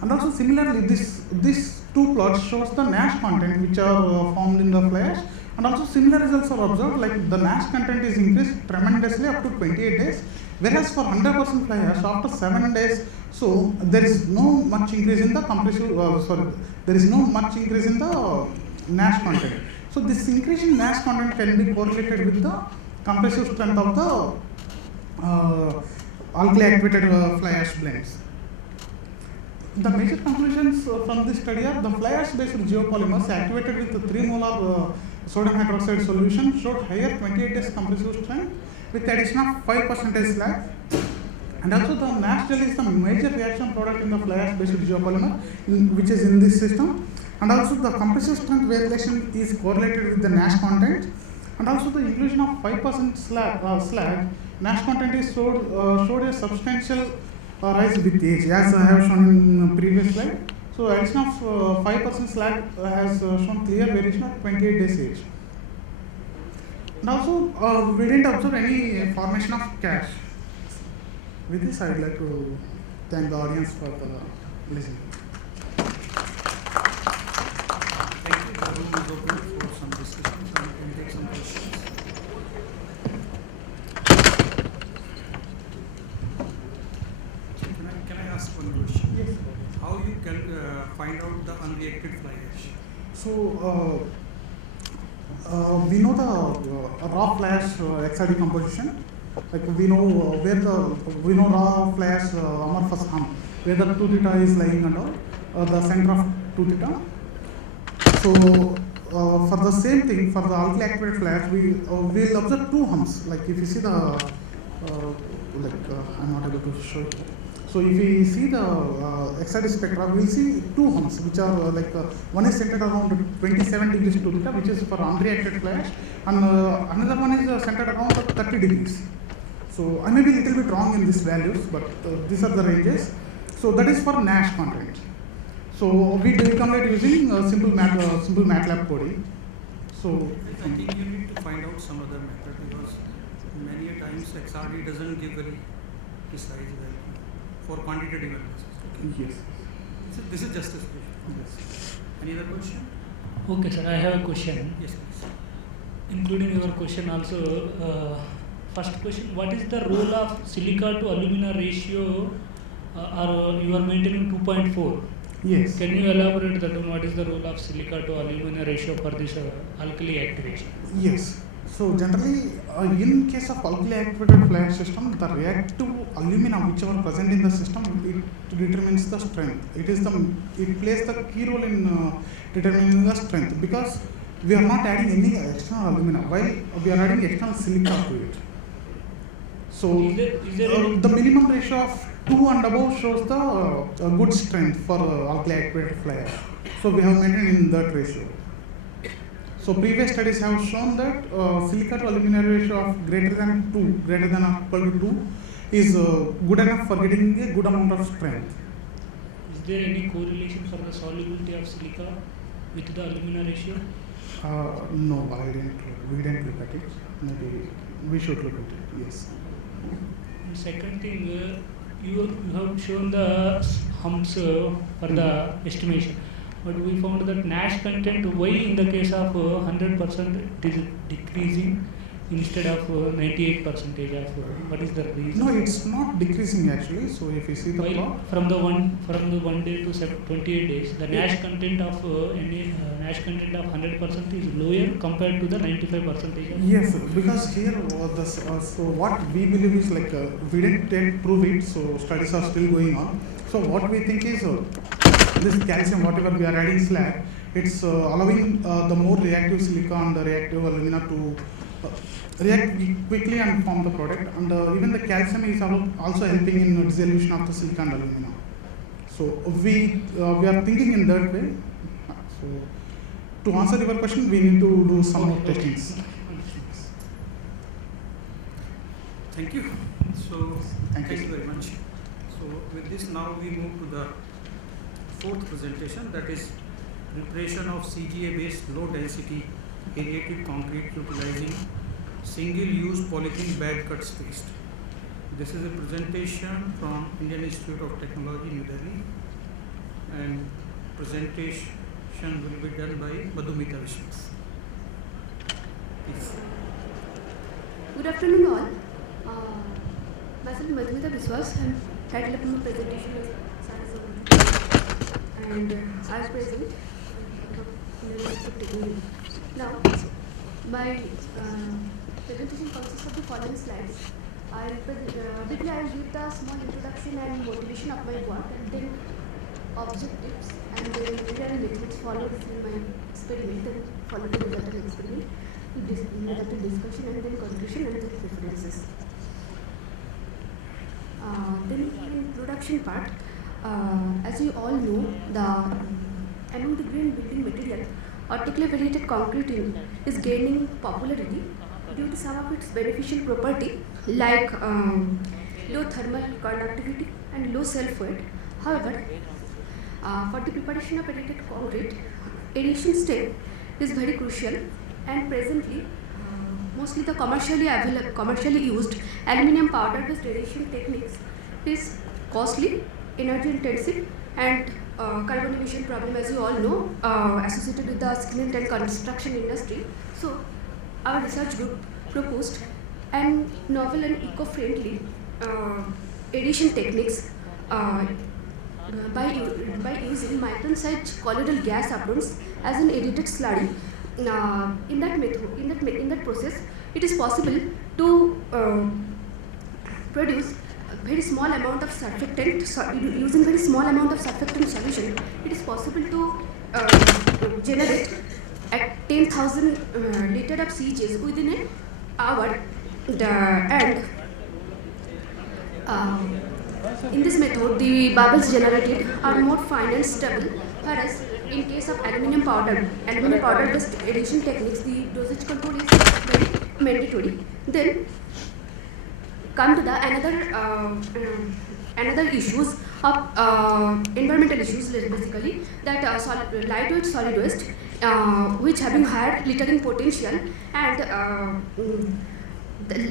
and also similarly, these 2 plots shows the NASH content which are formed in the fly ash. And also similar results are observed, like the NASH content is increased tremendously up to 28 days, whereas for 100% fly ash after 7 days, so there is no much increase in the compressive, there is no much increase in the NASH content. So this increase in NASH content can be correlated with the compressive strength of the alkali activated fly ash blends. The major conclusions from this study are the fly ash based geopolymers activated with the 3 molar sodium hydroxide solution showed higher 28 days compressive strength with addition of 5% slag. And also the NASH gel is the major reaction product in the fly ash based geopolymer which is in this system. And also the compressive strength variation is correlated with the Nash content, and also the inclusion of 5% slag, Nash content is showed a substantial rise with age, as I have shown in previous slide. So addition of 5% slag has shown clear variation at 28 days age. And also we didn't observe any formation of cache. With this, I would like to thank the audience for the listening. Thank you. The room is open for some discussions and we can take some questions. Can I ask one question? Yes. How you can find out the unreacted fly ash? So we know the raw fly ash XRD composition. Like we know raw fly ash amorphous hump, where the 2 theta is lying under the center of 2 theta. So for the same thing, for the alkali activated fly ash, we will observe 2 humps. Like if you see the I'm not able to show it. So if we see the XRD spectra, we will see 2 humps, which are one is centered around 27 degrees 2 theta, which is for unreacted fly ash, and another one is centered around 30 degrees. So I may be a little bit wrong in these values, but these are the ranges. So that is for Nash content. So we recommend using simple MATLAB coding. So I think you need to find out some other method, because many a times XRD doesn't give very precise value for quantitative analysis. yes. This is just a question. Yes. Any other question? Okay, sir. I have a question. Yes, please. Including your question also. First question: what is the role of silica to alumina ratio? Or you are maintaining 2.4? Yes. Can you elaborate that on what is the role of silica to alumina ratio for this alkali activation? Yes. So generally, in case of alkali activated fly ash system, the reactive alumina whichever present in the system, it determines the strength. It plays the key role in determining the strength, because we are not adding any external alumina, while we are adding external silica to it. So Is there any the minimum ratio of 2 and above shows the good strength for alkali activated fly ash. So we have maintained in that ratio. So previous studies have shown that silica to alumina ratio of greater than 2, greater than or equal to 2 is good enough for getting a good amount of strength. Is there any correlation for the solubility of silica with the alumina ratio? No, we didn't look at it. Maybe we should look at it, yes. And second thing, you have shown the humps for the estimation, but we found that Nash content, why in the case of 100% it is decreasing instead of 98% of what is the reason? No, it's not decreasing actually. So if you see the While plot, from the 1 day to 28 days, the Nash content of Nash content of 100% is lower compared to the 95%. yes, because here so what we believe is we didn't yet prove it, so studies are still going on. So what we think is this calcium, whatever we are adding slag, it's allowing the more reactive silica and the reactive alumina to react quickly and form the product, and even the calcium is also helping in dissolution of the silica and alumina. So we are thinking in that way. So to answer your question, we need to do some more testings. Thank you. So Thank you. you very much. So with this, now we move to the fourth presentation, that is preparation of CGA based low density aerated concrete utilizing single use polythene bed cuts paste. This is a presentation from Indian Institute of Technology, New Delhi, and presentation will be done by Madhumita Vishwas. Please. Good afternoon all. Myself Madhumita Vishwas, and title of my presentation is Science of and I was present now. My presentation consists of the following slides. Briefly I will give the small introduction and motivation of my work, and then objectives, and then real methods followed in my experiment, and follow the result of the experiment, result of discussion, and then conclusion, and then references. Then in introduction part, as you all know, the among the green building material, autoclave aerated concrete is gaining popularity due to some of its beneficial property like low thermal conductivity and low self-weight. However, for the preparation of aerated concrete, aeration step is very crucial, and presently mostly the commercially used aluminium powder-based aeration techniques is costly, energy intensive, and carbon emission problem, as you all know, associated with the cement and construction industry. So our research group proposed an novel and eco-friendly aeration techniques by using micron-sized colloidal gas aprons as an aerated slurry. In that process, it is possible to produce a very small amount of surfactant. Using very small amount of surfactant solution, it is possible to generate at 10,000 liter of CGs within an hour. In this method, the bubbles generated are more fine and stable, whereas in case of aluminium powder-based aeration techniques, the dosage control is very mandatory. Then come to the another issues of environmental issues, basically that lightweight solid waste, which having higher littering potential, and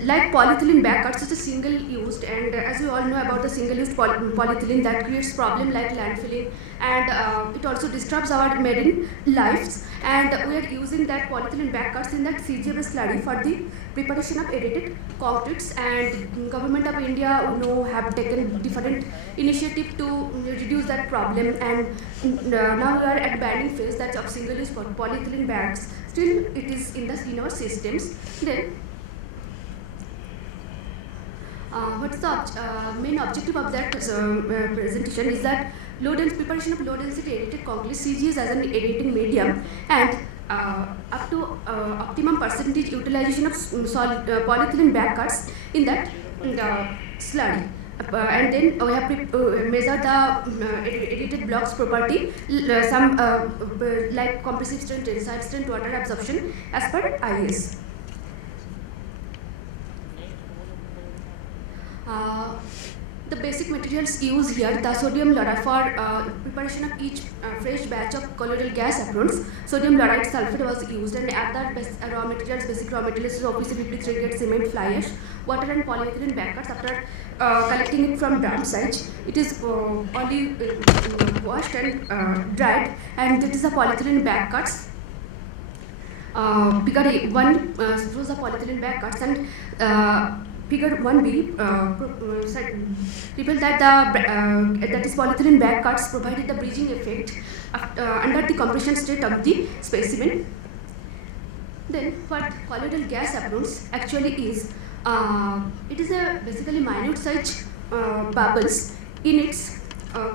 like polyethylene bag cuts, which is single used, and as you all know about the single used polyethylene, that creates problem like landfilling, and it also disturbs our marine lives, and we are using that polyethylene bag cuts in that CGA-based slurry for the preparation of aerated concretes. And government of India have taken different initiative to reduce that problem, and now we are at banning phase that of single use polyethylene bags. Still it is in our systems. Then what's the main objective of that presentation is that preparation of low density aerated concrete CGs as an aerating medium, and up to optimum percentage utilization of solid polyethylene bag cuts in that slurry. And then we have measured the aerated blocks property, some like compressive strength, tensile strength, water absorption as per IS. The basic materials used here, the sodium lauride for preparation of each fresh batch of colloidal gas aprons. Sodium lauride sulfate was used, and other basic raw materials is OPC 53 grade cement fly ash, water and polyethylene bag cuts. After collecting it from drum sites, it is only washed and dried, and it is the polyethylene bag cuts. Figure 1 shows the polyethylene bag cuts, and Figure 1b reveals that that is polyethylene bag cuts provided the bridging effect under the compression state of the specimen. Then what colloidal gas aprons actually is, it is a basically minute size bubbles in its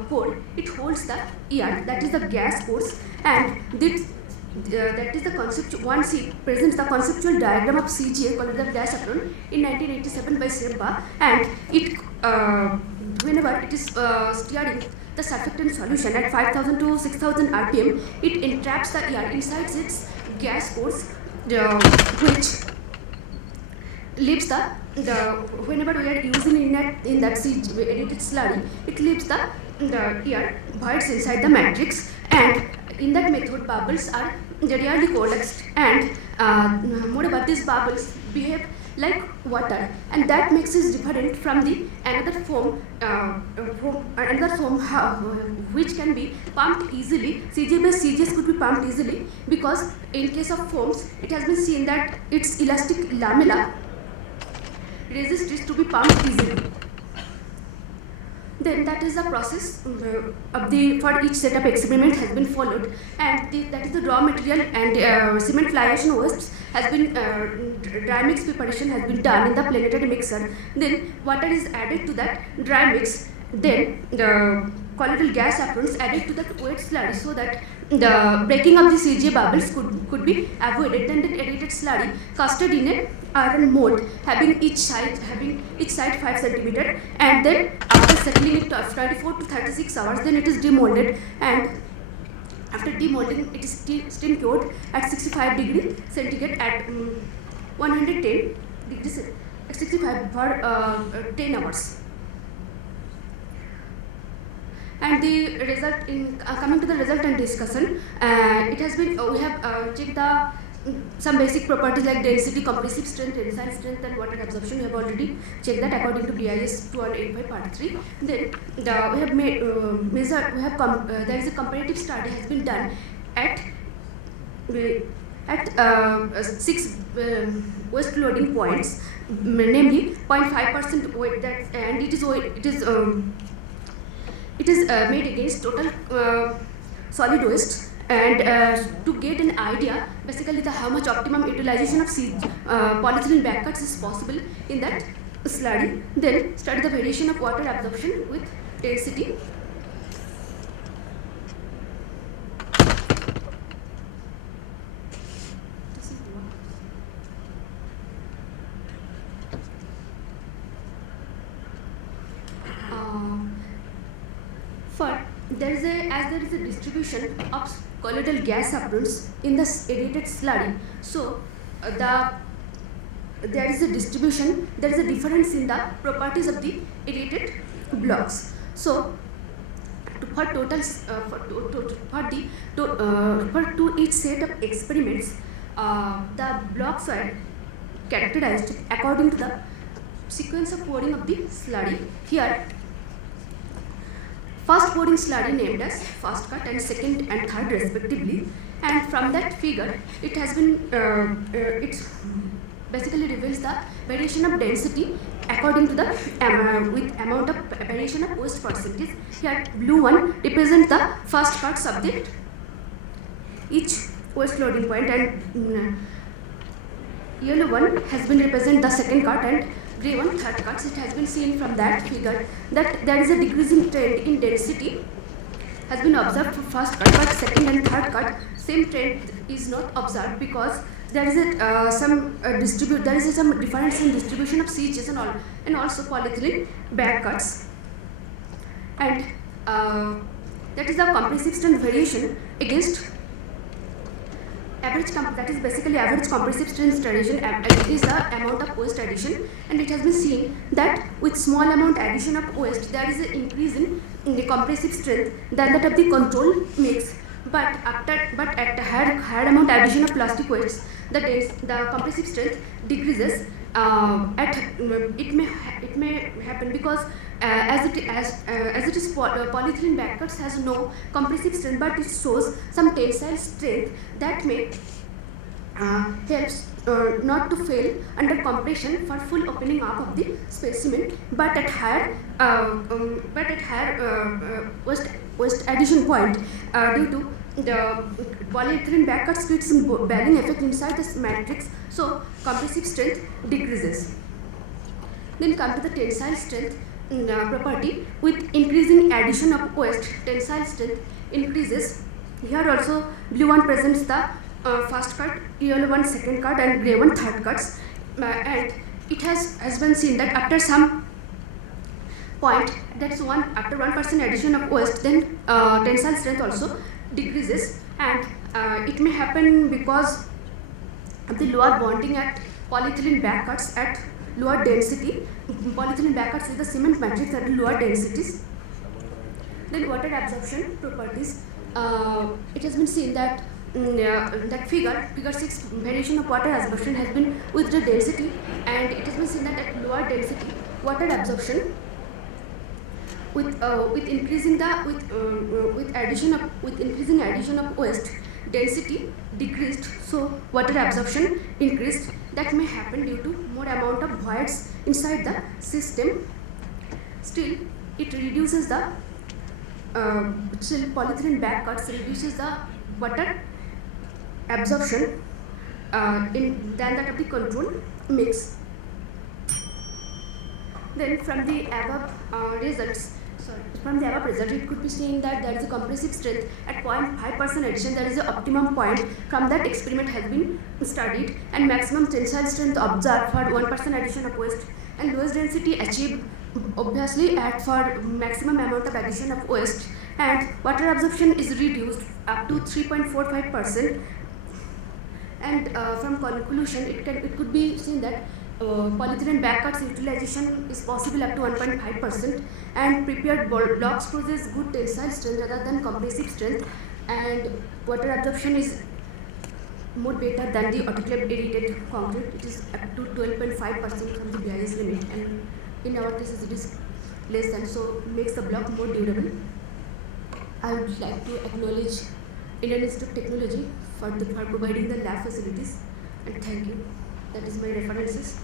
core. It holds the air, that is the gas pores, and that is the concept. Once it presents the conceptual diagram of CGA, colloidal gas apron, in 1987 by Sempa, and it whenever it is steering the surfactant solution at 5,000 to 6,000 RPM, it entraps the air inside its gas pores, which leaves the whenever we are using in that aerated slurry, it leaves the air voids inside the matrix, and in that method bubbles are rarely coalesced, and moreover these bubbles behave like water, and that makes it different from the another foam which can be pumped easily. CGA-based CGs could be pumped easily, because in case of foams it has been seen that its elastic lamella resists it to be pumped easily. Then that is the process of for each setup experiment has been followed, and that is the raw material, and cement fly ash and wastes has been dry mix preparation has been done in the planetary mixer. Then water is added to that dry mix. Then the colloidal gas aprons added to that wet slurry, so that the breaking of the CGA bubbles could be avoided. Then the aerated slurry casted in a iron mold having each side 5 centimeter, and then after settling it 24 to 36 hours, then it is demolded, and After demolding, it is steam cured at 65 degrees centigrade at 110 degrees at 65 for 10 hours. And the result in coming to the result and discussion, it has been we have checked the some basic properties like density, compressive strength, tensile strength, and water absorption. We have already checked that according to BIS 2185 part 3. Then we have made measured. We have there is a comparative study has been done at 6 waste loading points, namely 0.5% weight. That and it is made against total solid waste. And to get an idea, basically how much optimum utilization of polyethylene backcuts is possible in that slurry. Then study the variation of water absorption with density. There is a distribution of colloidal gas substance in the aerated slurry. So there is a distribution. There is a difference in the properties of the aerated blocks. So for each set of experiments, the blocks are characterized according to the sequence of pouring of the slurry. Here, first pouring slurry named as first cut and second and third respectively, and from that figure it has been it basically reveals the variation of density according to the with amount of variation of waste percentage. Here blue one represents the first cuts of the each waste loading point, and yellow one has been represent the second cut, and grey one third cuts. It has been seen from that figure that there is a decreasing trend in density has been observed for first cut, but second and third cut same trend is not observed because there is some difference in distribution of CHS and also polyethylene bag cuts, and that is the compressive strength variation against average, that is basically average compressive strength variation is the amount of waste addition, and it has been seen that with small amount addition of waste there is an increase in the compressive strength than that of the control mix, but at higher amount addition of plastic waste the compressive strength decreases. It may happen because as it is polyethylene backcuts has no compressive strength, but it shows some tensile strength that may helps not to fail under compression for full opening up of the specimen, but at higher waste addition point due to the polyethylene backcuts creates some bagging effect inside this matrix, so compressive strength decreases. Then come to the tensile strength property. With increasing addition of waste, tensile strength increases. Here also blue one presents the first cut, yellow one second cut, and grey one third cuts, and it has been seen that after some point, that's after 1% addition of waste, then tensile strength also decreases, and it may happen because of the lower bonding at polyethylene backcuts at lower density. Polyethylene backcuts is the cement matrix at lower densities. Then water absorption properties. It has been seen that that figure 6 variation of water absorption has been with the density, and it has been seen that at lower density water absorption with increasing addition of waste, density decreased, so water absorption increased. That may happen due to more amount of voids inside the system. Still, it reduces the polyethylene backcuts reduces the water absorption than that of the control mix. Then from the above results, it could be seen that there is a compressive strength at 0.5% addition. There is an optimum point from that experiment has been studied, and maximum tensile strength observed for 1% addition of waste, and lowest density achieved obviously for maximum amount of addition of waste and water absorption is reduced up to 3.45%. And from conclusion, it could be seen that polyethylene backcuts utilization is possible up to 1.5%, and prepared blocks possess good tensile strength rather than compressive strength, and water absorption is more better than the autoclave aerated concrete. It is up to 12.5% from the BIS limit, and in our cases it is less than, so makes the block more durable. I would like to acknowledge Indian Institute of Technology for providing the lab facilities, and thank you. That is my references.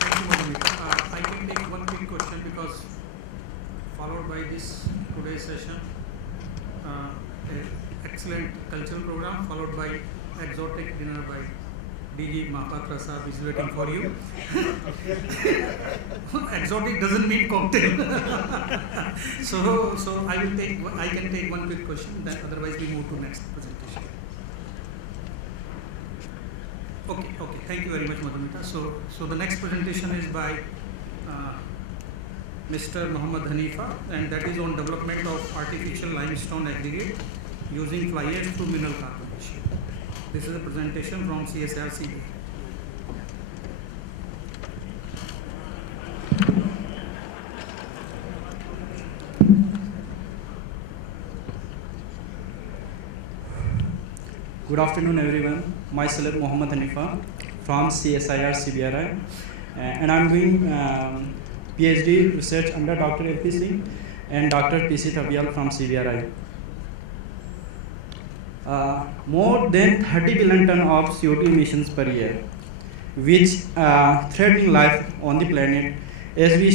Thank you, Madhumita. I can take one quick question, because followed by this today's session, excellent cultural program followed by exotic dinner by DG Mahapatra Sahab is waiting for you. Exotic doesn't mean cocktail. so I can take one quick question, then otherwise we move to next presentation. Okay, thank you very much, Madhumita. So the next presentation is by Mr. Muhammad Hanifa, and that is on development of artificial limestone aggregate using fly ash through mineral carbonation. This is a presentation from CSIR CBA. Good afternoon, everyone. Myself Muhammad Hanifa from CSIR CBRI, and I'm doing PhD research under Dr. LP Singh and Dr. PC Thabial from CBRI. More than 30 billion ton of CO2 emissions per year, which threatening life on the planet. As we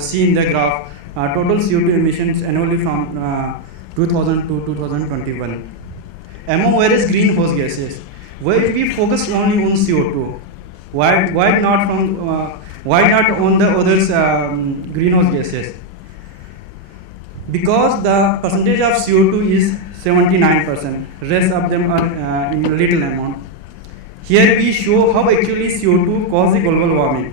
see in the graph, total CO2 emissions annually from 2000 to 2021. Among various greenhouse gases, why we focus only on CO2? Why not on the others greenhouse gases? Because the percentage of CO2 is 79%. Rest of them are in little amount. Here we show how actually CO2 causes global warming.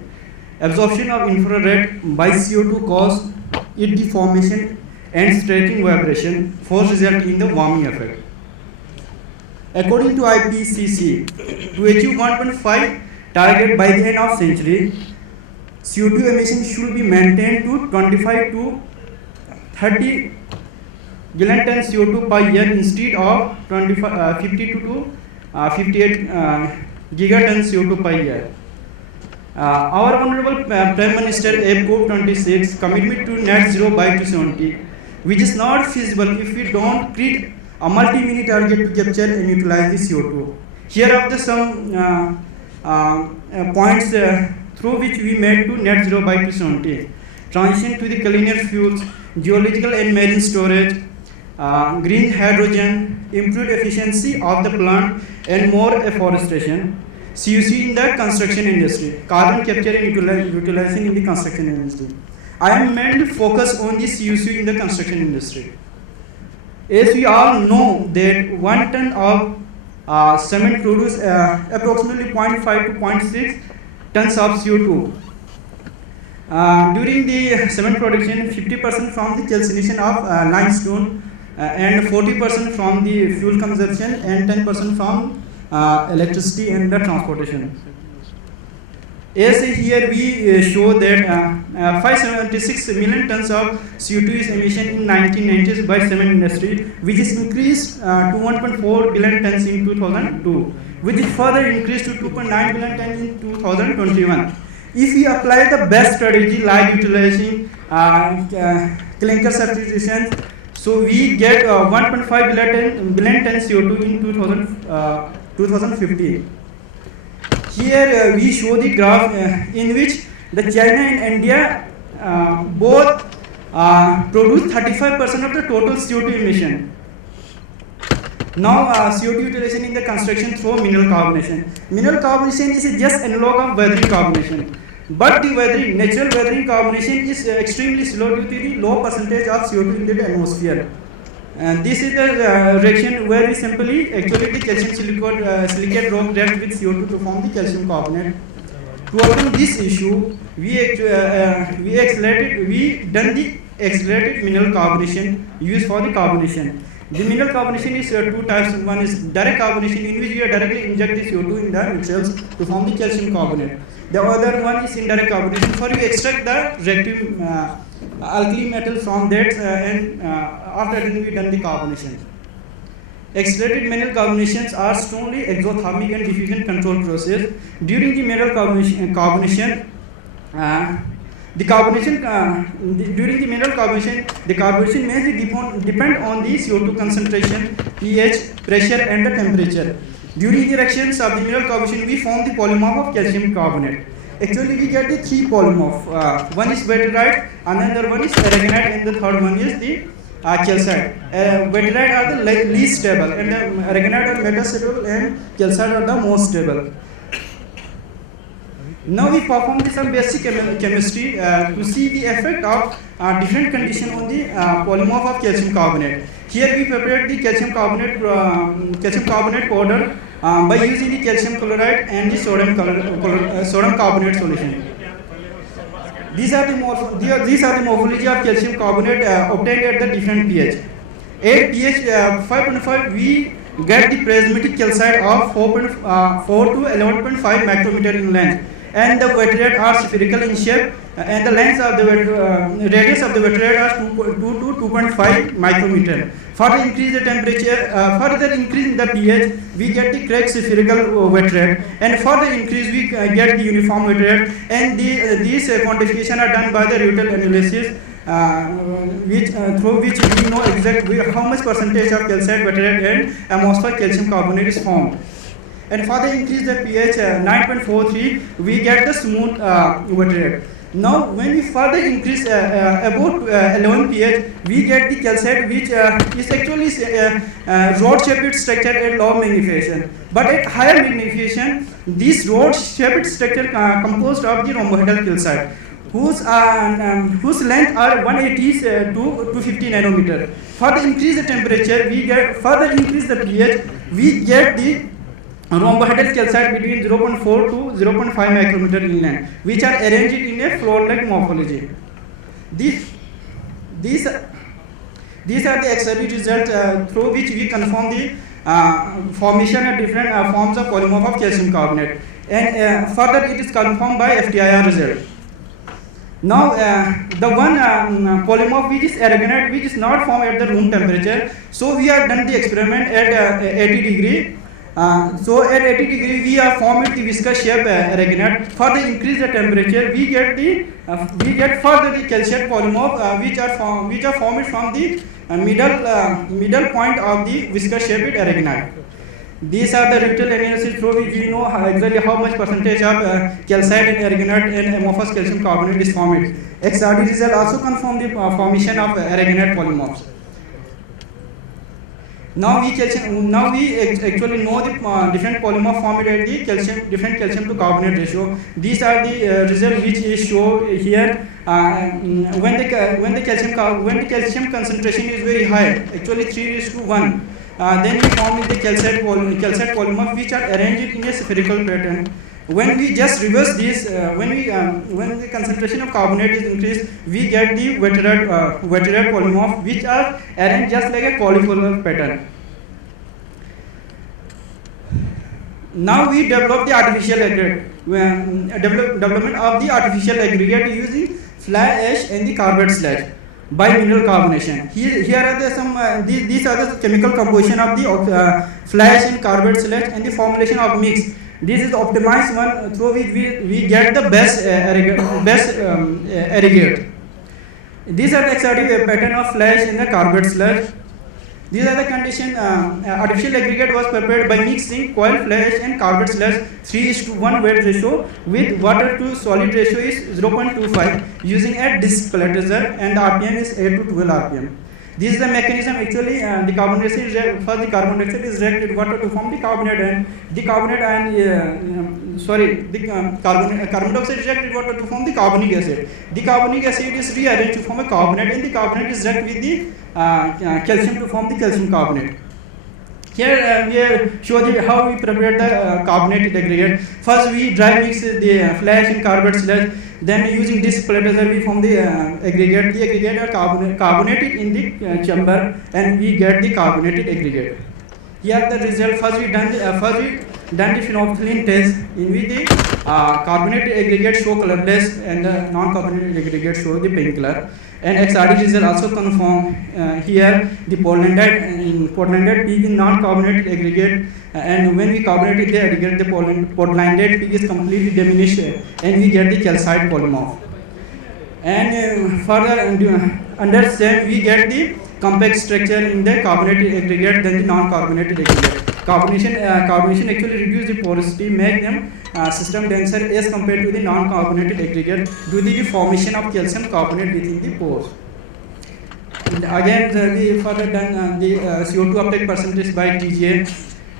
Absorption of infrared by CO2 causes its deformation and stretching vibration, force resulting in the warming effect. According to IPCC, to achieve 1.5 target by the end of century, CO2 emissions should be maintained to 25 to 30 billion ton CO2 per year instead of 52 to 58 gigaton CO2 per year. Our Honorable Prime Minister COP26 commitment to net zero by 2070, which is not feasible if we don't create a multi-minute target to capture and utilize the CO2. Here are the some points through which we made to net zero by 2070. Transition to the cleaner fuels, geological and marine storage, green hydrogen, improved efficiency of the plant and more afforestation, CUC in the construction industry, carbon capture and utilization in the construction industry. I am mainly focused on the CUC in the construction industry. As we all know that 1 ton of cement produces approximately 0.5 to 0.6 tons of CO2. During the cement production, 50% from the calcination of limestone and 40% from the fuel consumption and 10% from electricity and the transportation. As here we show that 576 million tons of CO2 is emission in 1990s by cement industry, which is increased to 1.4 billion tons in 2002, which is further increased to 2.9 billion tons in 2021. If we apply the best strategy like utilizing clinker substitution, so we get 1.5 billion tons CO2 in 2050. Here we show the graph in which the China and India both produce 35% of the total CO2 emission. Now CO2 utilization in the construction through mineral carbonation. Mineral carbonation is just analog of weathering carbonation. But the natural weathering carbonation is extremely slow due to the low percentage of CO2 in the atmosphere. And this is the reaction where we simply actually the calcium silicate rock react with CO2 to form the calcium carbonate. To overcome this issue, we done the accelerated mineral carbonation used for the carbonation. The mineral carbonation is two types. One is direct carbonation, in which we directly inject the CO2 in the minerals to form the calcium carbonate. The other one is indirect carbonation, for you extract the reactive alkali metal from that, and after that we done the carbonation. Accelerated mineral carbonations are strongly exothermic and diffusion control process. During the mineral carbonation, during the mineral carbonation, the carbonation mainly depend on the CO2 concentration, pH, pressure, and the temperature. During the reactions of the mineral carbonation, we form the polymorph of calcium carbonate. Actually, we get the three polymorph. One is wetterite, another one is aragonite, and the third one is the calcite. Wetterite are the least stable, and the aragonite are metastable, and calcite are the most stable. Now we perform some basic chemistry to see the effect of different conditions on the polymorph of calcium carbonate. Here we prepared the calcium carbonate powder by using the calcium chloride and the sodium carbonate solution. These are the morphology of calcium carbonate obtained at the different pH. At pH 5.5 we get the prismatic calcite of 4 to 11.5 micrometer in length, and the wetterite are spherical in shape, and the length of the radius of the wetterite are 2 to 2.5 micrometer. Further increase the temperature, further increase in the pH, we get the cracked spherical wetterite, and further increase we get the uniform wetterite, and these quantification are done by the Rahul analysis, through which we know exactly how much percentage of calcite, wetterite, and amorphous calcium carbonate is formed. And further increase the pH 9.43, we get the smooth wetterite. Now, when we further increase about 11 pH, we get the calcite, which is actually rod-shaped structure at low magnification. But at higher magnification, this rod-shaped structure composed of the rhombohedral calcite, whose length are 180 to 250 nanometer. Further increase the temperature, further increase the pH, we get the rhombohedral calcite between 0.4 to 0.5 micrometer in length, which are arranged in a floor-like morphology. These are the excited results through which we confirm the formation of different forms of polymorph of calcium carbonate, and further it is confirmed by FTIR result. Now, the one polymorph which is aragonite, which is not formed at the room temperature, so we have done the experiment at 80 degree. So at 80 degree we have formed the viscous shape aragonite. Further increase the temperature, we get further the calcite polymorph which are formed from the middle point of the viscous shaped aragonite. These are the Rahul analysis through which we know exactly how much percentage of calcite and aragonite and amorphous calcium carbonate is formed. XRD result also confirm the formation of aragonite polymorphs. Now we actually know the different polymorph formed at the different calcium to carbonate ratio. These are the results which is shown here. When the calcium concentration is very high, actually 3:1, then we form the calcite polymorph which are arranged in a spherical pattern. When we just reverse this, when the concentration of carbonate is increased, we get the wetterite polymorph which are arranged just like a cauliflower pattern. Now we develop the artificial aggregate. Development of the artificial aggregate using fly ash and the carbide slag by mineral carbonation. Here are these are the chemical composition of the fly ash and carbide slag and the formulation of mix. This is the optimized one through which we get the best aggregate. These are the XRD pattern of fly ash and the carbide slag. These are the conditions. Artificial aggregate was prepared by mixing coil fly ash and carbide slag 3:1 weight ratio with water to solid ratio is 0.25 using a disc pelletizer, and the RPM is 8 to 12 RPM. This is the mechanism. Actually, the carbon dioxide is reacted with water to form the carbonate, and the carbonate and carbon dioxide is reacted with water to form the carbonic acid. The carbonic acid is rearranged to form a carbonate, and the carbonate is reacted with the calcium to form the calcium carbonate. Here we show how we prepare the carbonated aggregate. First we dry mix the fly ash and carbide slag. Then using this splitter we form the aggregate. The aggregate are carbonated in the chamber, and we get the carbonated aggregate. Here the result, first we done the phenolphthalein test, in which the carbonated aggregate show colorless and the non-carbonated aggregate show the pink color. And XRD result also confirm here the Portlandite peak is non-carbonated aggregate, and when we carbonated the aggregate, the Portlandite peak is completely diminished, and we get the calcite polymorph. And further understand, we get the compact structure in the carbonated aggregate than the non-carbonated aggregate. Carbonation actually reduce the porosity, make them system denser as compared to the non-carbonated aggregate due to the formation of calcium carbonate within the pores. And again, we further done the CO2 uptake percentage by TGA.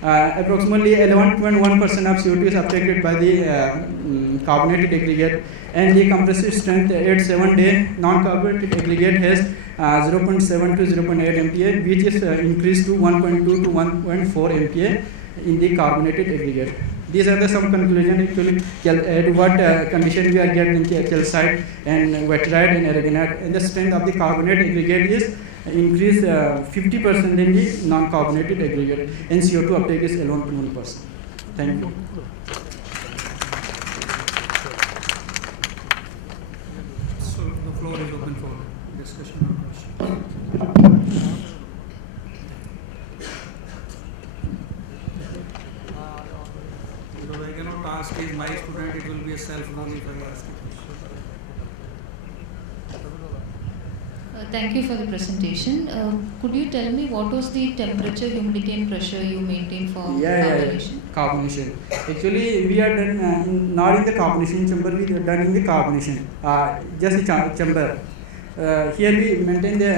Approximately 11.1% of CO2 is uptaken by the carbonated aggregate, and the compressive strength at 7 day non-carbonated aggregate has 0.7 to 0.8 MPa, which is increased to 1.2 to 1.4 MPa in the carbonated aggregate. These are the some conclusions actually at what condition we are getting calcite and vetrite and aragonite, and the strength of the carbonate aggregate is increased 50% in the non-carbonated aggregate, and CO2 uptake is 11.1%. Thank you. So the floor is open for discussion or questions. Because I cannot ask is my student, it will be a self-learning if I ask it. Thank you for the presentation. Could you tell me what was the temperature, humidity and pressure you maintained for carbonation? Carbonation. Actually, we are done not in the carbonation chamber, we are done in the carbonation, just the chamber. Here we maintain the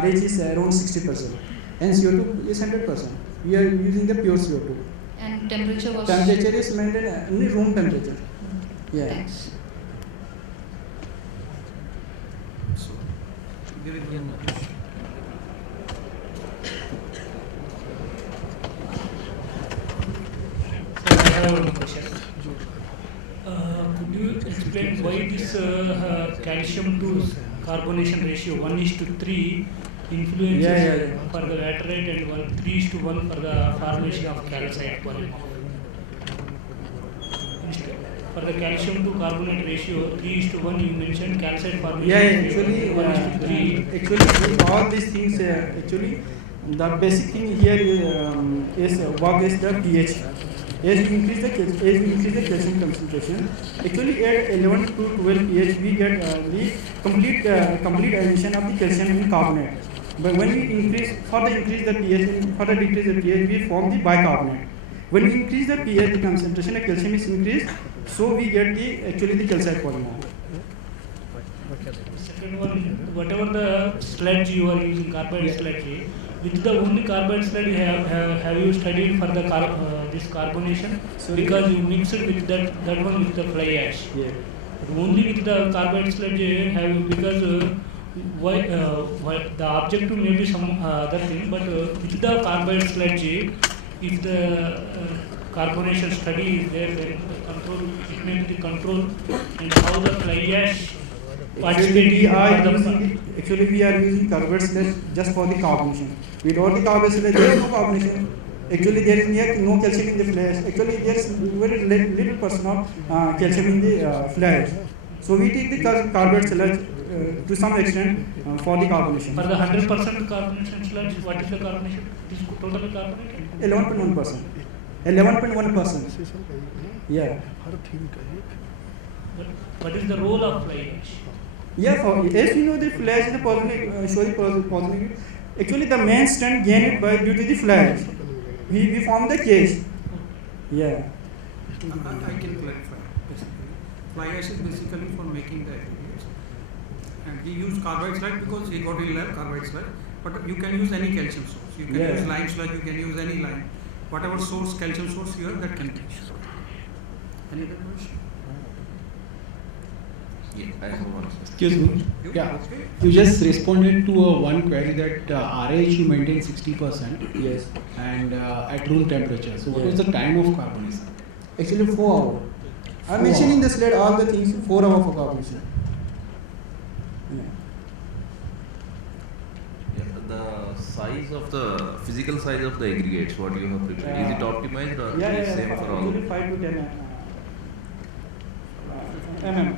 RH is around 60%, and CO2 is 100%. We are using the pure CO2. And temperature was? Temperature is maintained in the room temperature. Yeah. Thanks. Give it one more. So I have one question. Could you explain why this calcium to carbonation ratio 1:3 influences for the laterite and 3:1 for the formation of calcite polymer? For the calcium to carbonate ratio 3:1, you mentioned calcite formation. Actually, all these things actually the basic thing here is work is the pH. As we increase the calcium concentration, actually at 11 to 12 pH we get the complete addition of the calcium in carbonate. But when we increase the pH and further decrease the pH, we form the bicarbonate. When we increase the pH, the concentration of calcium is increased, so we get the calcite polymer. Second one, whatever the sludge you are using, carbide sludge, with the only carbide sludge have you studied for the this carbonation? Sorry? Because you mixed with that one with the fly ash. Yeah. But only with the carbide sludge because why the objective may be some other thing, but with the carbide sludge, if the carbonation study is there, then the control, it may be the control, and how the fly ash Actually, we are using carbide sludge just for the carbonation. Without the carbide sludge, there is no carbonation. Actually, there is no calcium in the flash. Actually, there is very little percent of calcium in the flash. So we take the carbide sludge to some extent for the carbonation. For the 100% carbonation sludge, what is the carbonation? Is totally carbonated? 11.1%. 11.1%. Yeah. But what is the role of fly ash? Yeah, as you know, the flash is the positive, show the positive. Actually, the main strength gained by due to the flash. We form the case. Yeah. I can clarify. Basically, fly ash is basically for making the aggregates, and he used carbide sludge because he got in lab carbide sludge. But you can use any calcium source. You can use lime sludge. You can use any lime. Whatever source, calcium source here, that can be used. Any other question? Yeah, I have one. Excuse me. Yeah. You just responded to one query that RH you maintain 60%. Yes. And at room temperature. So what was the time of carbonation? Actually 4 hours. I am mentioning in the slide all the things 4 hours for calculation. The size of the physical size of the aggregates, what you have prepared, is it optimized or is it same for all? Usually 5 to 10 mm.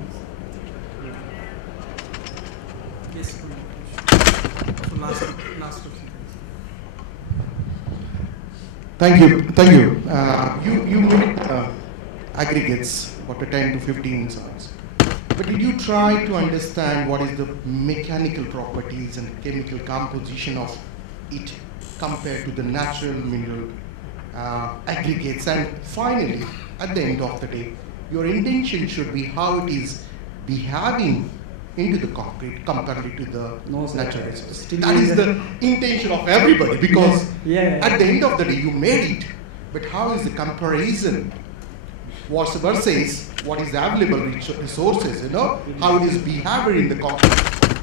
Yes. So last question. Thank you. You made aggregates, what 10 to 15 size. But did you try to understand what is the mechanical properties and chemical composition of it compared to the natural mineral aggregates? And finally, at the end of the day, your intention should be how it is behaving into the concrete compared to the natural resources. That is the intention of everybody, because at the end of the day you made it, but how is the comparison versus what is the available resources, how it is behavior in the concrete.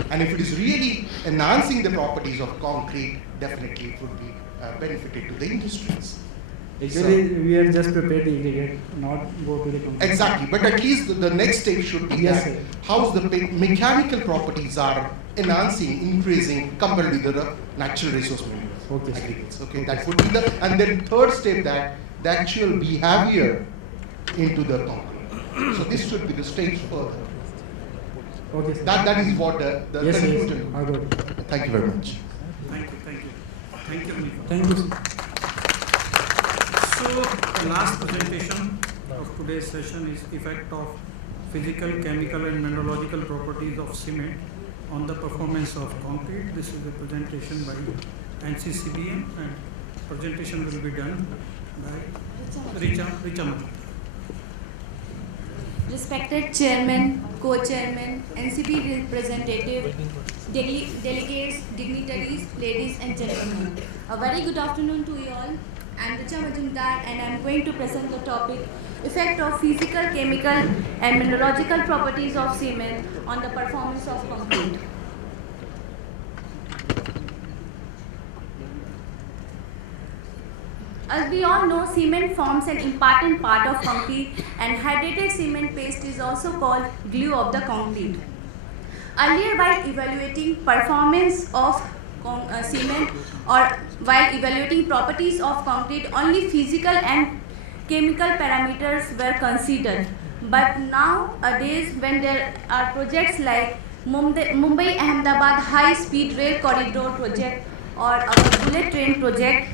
And if it is really enhancing the properties of concrete, definitely it would be benefited to the industries. Actually, we are just prepared the aggregate, not go to the concrete. Exactly, but at least the next step should be that how the mechanical properties are enhancing, increasing compared with the natural resource minerals, aggregates. Okay, that would be the, and then third step, that the actual behavior into the concrete. So this should be the stage further. Okay, sir. That is what the conclusion. I got it. Thank you very much. Thank you. Thank you, sir. So the last presentation of today's session is effect of physical, chemical and mineralogical properties of cement on the performance of concrete. This is a presentation by NCB and presentation will be done by Richa. Respected Chairman, Co-Chairman, NCB representative, delegates, dignitaries, ladies and gentlemen. A very good afternoon to you all. I am Richa Majumdar and I am going to present the topic effect of physical, chemical and mineralogical properties of cement on the performance of concrete. As we all know, cement forms an important part of concrete and hydrated cement paste is also called glue of the concrete. Earlier, while evaluating performance of cement or while evaluating properties of concrete, only physical and chemical parameters were considered. But nowadays, when there are projects like Mumbai-Ahmedabad high-speed rail corridor project or our bullet train project,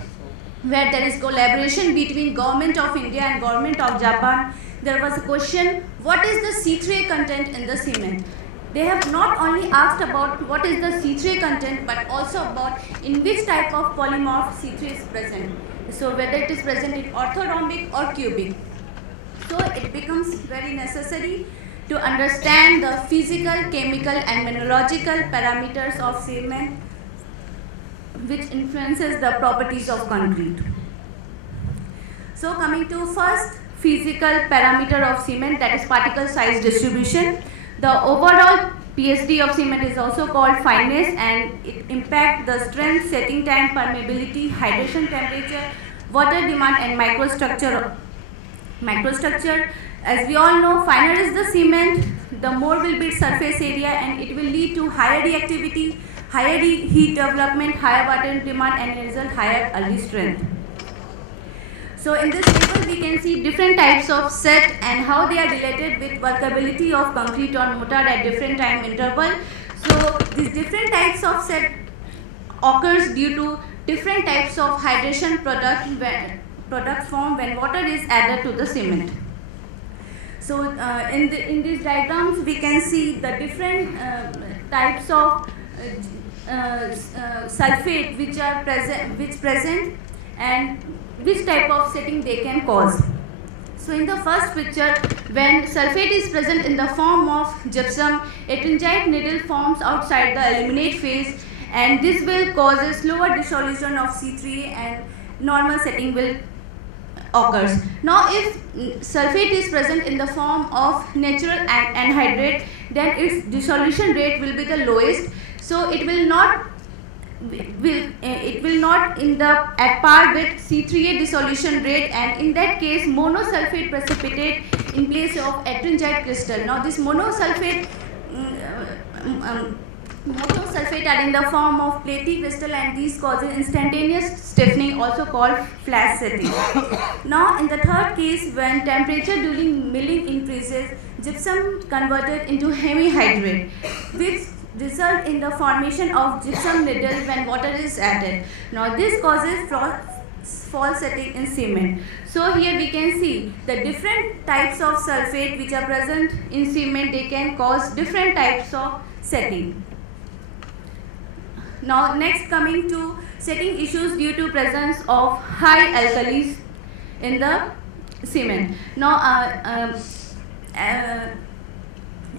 where there is collaboration between Government of India and Government of Japan, there was a question, what is the C3A content in the cement? They have not only asked about what is the C3A content, but also about in which type of polymorph C3 is present. So whether it is present in orthorhombic or cubic. So it becomes very necessary to understand the physical, chemical and mineralogical parameters of cement which influences the properties of concrete. So coming to first physical parameter of cement, that is particle size distribution. The overall PSD of cement is also called fineness and it impacts the strength, setting time, permeability, hydration temperature, water demand and microstructure. As we all know, finer is the cement, the more will be surface area and it will lead to higher reactivity, higher heat development, higher water demand and result higher early strength. So in this table we can see different types of set and how they are related with workability of concrete or mortar at different time interval. So these different types of set occurs due to different types of hydration products formed when water is added to the cement. So in these diagrams we can see the different types of sulfate which are present and which type of setting they can cause. So in the first picture, when sulfate is present in the form of gypsum, ettringite needle forms outside the eliminate phase and this will cause a slower dissolution of C3 and normal setting will occurs. Now if sulfate is present in the form of natural anhydrate, then its dissolution rate will be the lowest. So it will not at par with C3A dissolution rate and in that case monosulfate precipitate in place of ettringite crystal. Now this monosulfate are in the form of platy crystal, and these causes instantaneous stiffening, also called flash setting. Now in the third case, when temperature during milling increases, gypsum converted into hemihydrate, which result in the formation of gypsum needle when water is added. Now this causes false setting in cement. So here we can see the different types of sulfate which are present in cement. They can cause different types of setting. Now next, coming to setting issues due to presence of high alkalis in the cement. Now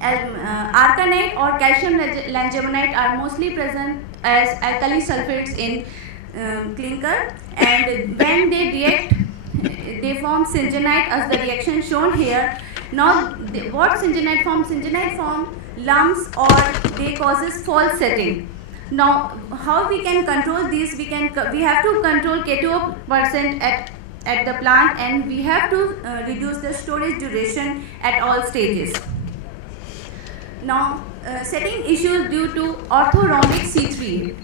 arcanite or calcium langeminite are mostly present as alkali sulfates in clinker, and when they react, they form syngenite as the reaction shown here. Now what syngenite form? Syngenite form lumps, or they causes false setting. Now how we can control this? We have to control K2O% at the plant, and we have to reduce the storage duration at all stages. Now setting issues due to orthorhombic C3A.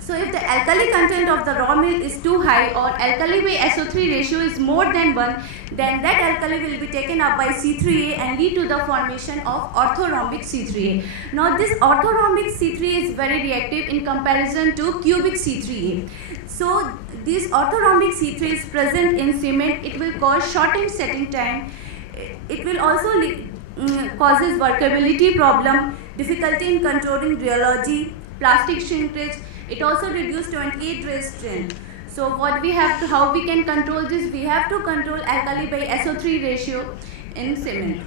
So if the alkali content of the raw meal is too high, or alkali by SO3 ratio is more than 1, then that alkali will be taken up by C3A and lead to the formation of orthorhombic C3A. Now this orthorhombic C3A is very reactive in comparison to cubic C3A. So this orthorhombic C3 is present in cement. It will cause shortened setting time. It will also causes workability problem, difficulty in controlling rheology, plastic shrinkage. It also reduces 28 ray strain. So how we can control this? We have to control alkali by SO3 ratio in cement.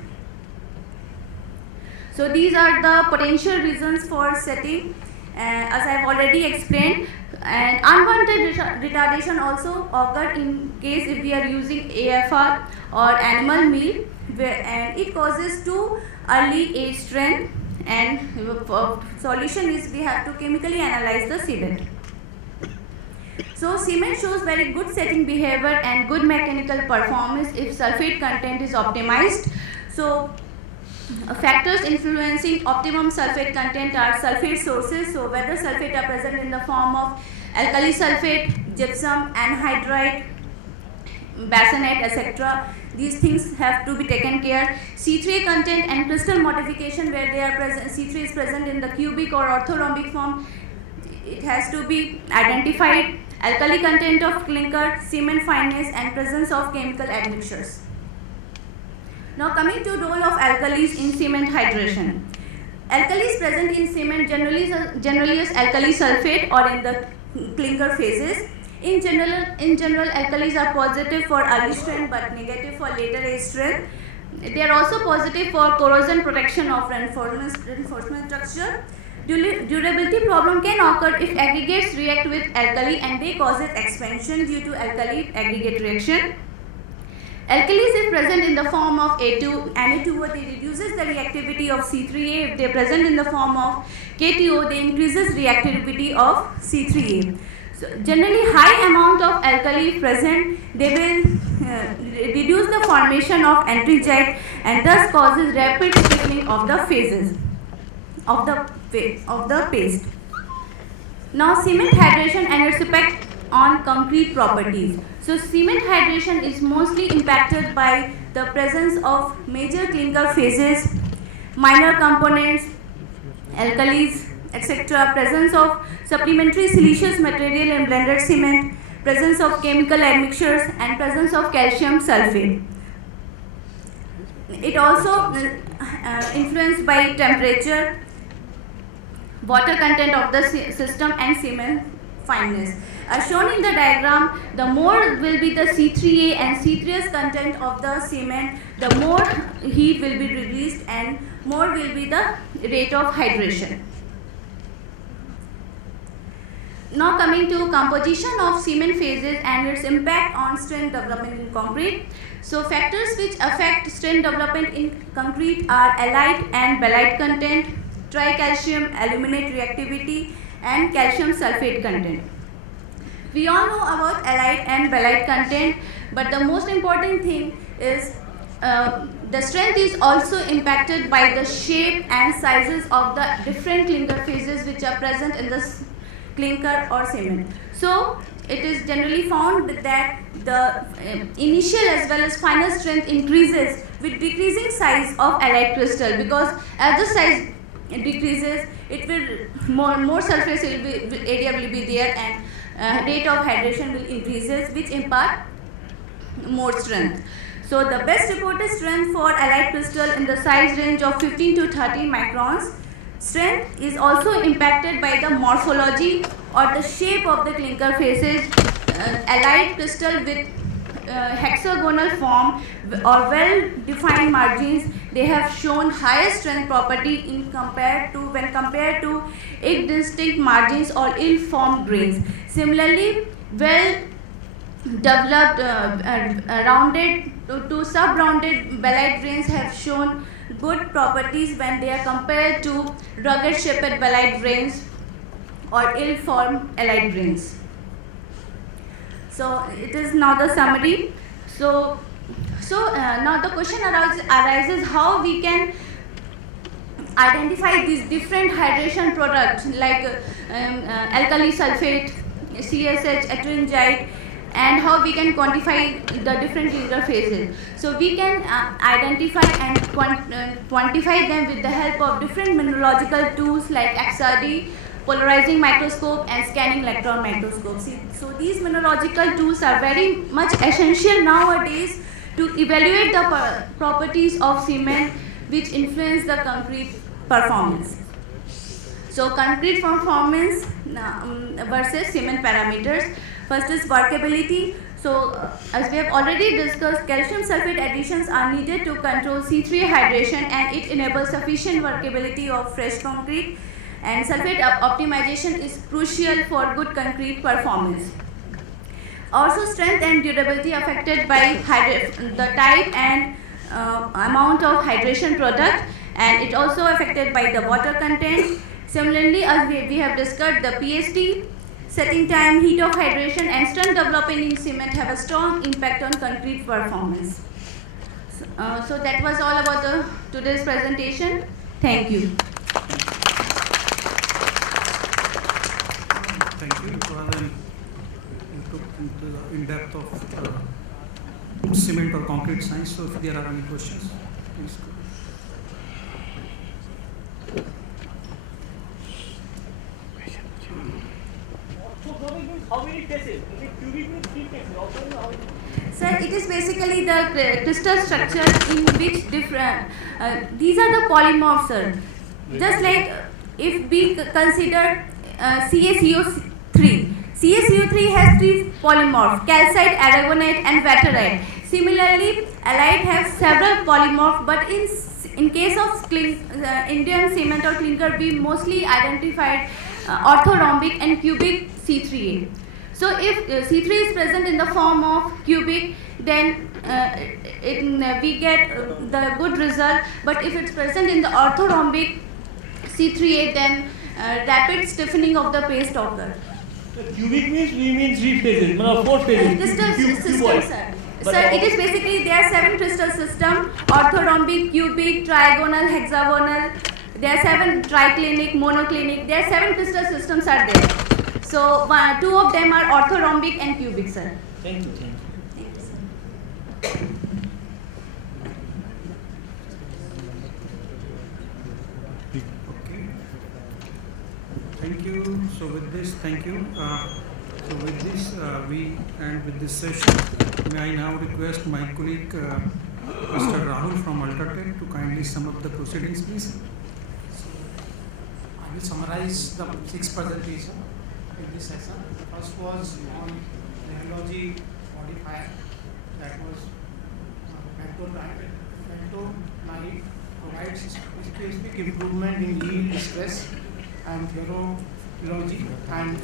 So these are the potential reasons for setting, as I have already explained. And unwanted retardation also occur in case if we are using AFR or animal meal, and it causes too early age strength. And solution is we have to chemically analyze the cement. So cement shows very good setting behavior and good mechanical performance if sulfate content is optimized. So factors influencing optimum sulfate content are sulfate sources. So whether sulfate are present in the form of alkali sulfate, gypsum, anhydrite, basanite, etc. These things have to be taken care. C3A content and crystal modification, where they are present, C3 is present in the cubic or orthorhombic form, it has to be identified. Alkali content of clinker, cement fineness, and presence of chemical admixtures. Now coming to role of alkalis in cement hydration. Alkalis present in cement generally as alkali sulfate or in the clinker phases. In general, alkalis are positive for early strength but negative for later age strength. They are also positive for corrosion protection of reinforcement structure. Durability problem can occur if aggregates react with alkali and they causes expansion due to alkali aggregate reaction. Alkalis is present in the form of Na2O, they reduces the reactivity of C3A. If they are present in the form of KTO, they increases reactivity of C3A. So generally high amount of alkali present, they will reduce the formation of antricite and thus causes rapid stiffening of the phases of the paste. Now cement hydration and its effect on concrete properties. So cement hydration is mostly impacted by the presence of major clinker phases, minor components, alkalis, etc., presence of supplementary siliceous material in blended cement, presence of chemical admixtures, and presence of calcium sulfate. It also influenced by temperature, water content of the system, and cement fineness. As shown in the diagram, the more will be the C3A and C3S content of the cement, the more heat will be released and more will be the rate of hydration. Now coming to composition of cement phases and its impact on strength development in concrete. So factors which affect strength development in concrete are alite and belite content, tricalcium aluminate reactivity, and calcium sulfate content. We all know about alite and belite content, but the most important thing is the strength is also impacted by the shape and sizes of the different clinker phases which are present in the clinker or cement. So it is generally found that the initial as well as final strength increases with decreasing size of allied crystal, because as the size decreases, it will more surface area will be there, and rate of hydration will increases, which impart more strength. So the best reported strength for allied crystal in the size range of 15 to 30 microns. Strength is also impacted by the morphology or the shape of the clinker faces. Allied crystal with hexagonal form or well-defined margins, they have shown higher strength property when compared to indistinct margins or ill-formed grains. Similarly, well-developed rounded to sub-rounded belite grains have shown good properties when they are compared to rugged-shaped belite grains or ill-formed allied grains. So it is now the summary. So now the question arises how we can identify these different hydration products like alkali sulfate, CSH, ettringite, and how we can quantify the different clinker phases. So we can identify and quantify them with the help of different mineralogical tools like XRD, polarizing microscope, and scanning electron microscope. So these mineralogical tools are very much essential nowadays to evaluate the properties of cement which influence the concrete performance. So concrete performance versus cement parameters. First is workability. So as we have already discussed, calcium sulfate additions are needed to control C3A hydration, and it enables sufficient workability of fresh concrete. And sulfate optimization is crucial for good concrete performance. Also, strength and durability affected by the type and amount of hydration product, and it also affected by the water content. Similarly, as we have discussed, the PST, setting time, heat of hydration, and strength development in cement have a strong impact on concrete performance. So that was all about today's presentation. Thank you. Thank you. Rather than into the in-depth of cement or concrete science, so if there are any questions, please. How many phases? Is it cubic means 3 phases? Sir, it is basically the crystal structure in which different, these are the polymorphs, sir. Just like if we consider CaCO3. CaCO3 has 3 polymorphs: calcite, aragonite, and vaterite. Similarly, allied have several polymorphs, but in case of Indian cement or clinker, we mostly identified orthorhombic and cubic C3A. So if C3 is present in the form of cubic, then we get the good result. But if it's present in the orthorhombic C3A, then rapid stiffening of the paste occurs. So cubic means we mean 3 phases, 4 phases. Crystal system, sir. Sir, it is basically there are 7 crystal systems: orthorhombic, cubic, trigonal, hexagonal. There are 7 triclinic, monoclinic. There are 7 crystal systems are there. So 2 of them are orthorhombic and cubic, sir. Thank you. Thank you. Thank you, sir. Okay. Thank you. So with this, thank you. So with this, we end with this session. May I now request my colleague, Mr. Rahul from UltraTech, to kindly sum up the proceedings, please. I will summarize the 6 presentations in this session. The first was on rheology modifier, that was Bentonite provides specific improvement in yield stress and ferroelogy and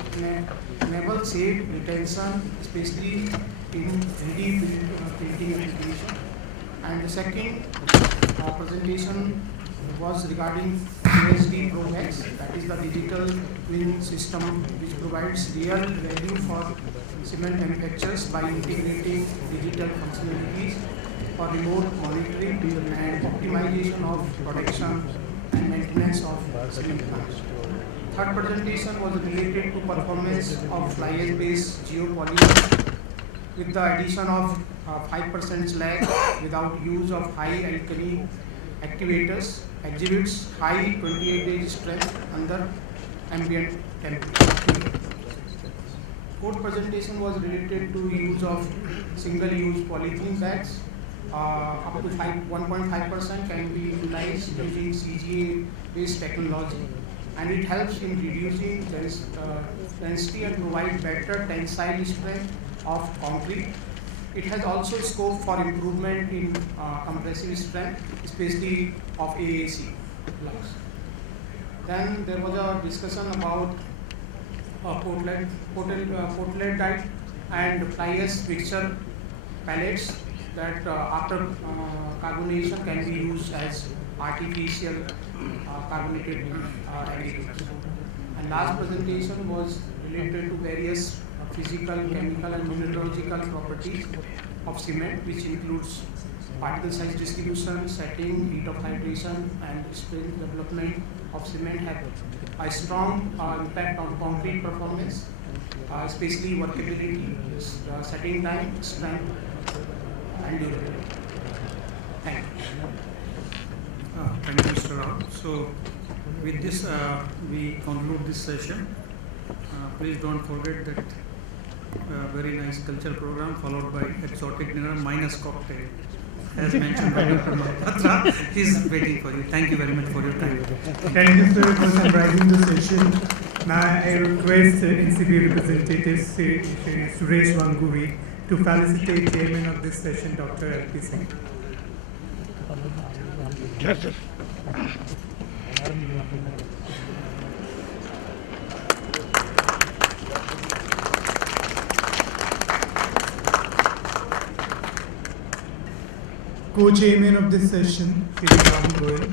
enable safe retention, especially in 3D printing application. And the second presentation was regarding USD ProX, that is the digital twin system which provides real value for cement manufacturers by integrating digital functionalities for remote monitoring and optimization of production and maintenance of cement plants. Third presentation was related to performance of fly ash-based geopolymer with the addition of 5% slag without use of high alkali activators, exhibits high 28-day strength under ambient temperature. Fourth presentation was related to use of single-use polythene bags. Up to 1.5% can be utilized using CGA-based technology, and it helps in reducing density and provide better tensile strength of concrete. It has also scope for improvement in compressive strength, especially of AAC blocks. Then there was a discussion about portlandite and fly ash mixture pellets that after carbonation can be used as artificial carbonated aggregates. And last presentation was related to various physical, chemical and mineralogical properties of cement, which includes particle size distribution, setting, heat of hydration and strength development of cement have a strong impact on concrete performance, especially workability, setting time, strength and durability. Thank you. Thank you, Mr. Rahul. So, with this, we conclude this session. Please don't forget that very nice culture program followed by exotic dinner minus cocktail, as mentioned by Dr. Mahapatra. He's waiting for you. Thank you very much for your time. Thank you, sir, for summarizing the session. Now I request NCB representative Shri Suresh Wanguri to felicitate chairman of this session, Dr. L.P. Singh. Yes, sir. Co-chairman of this session, Shri Rahul Goel.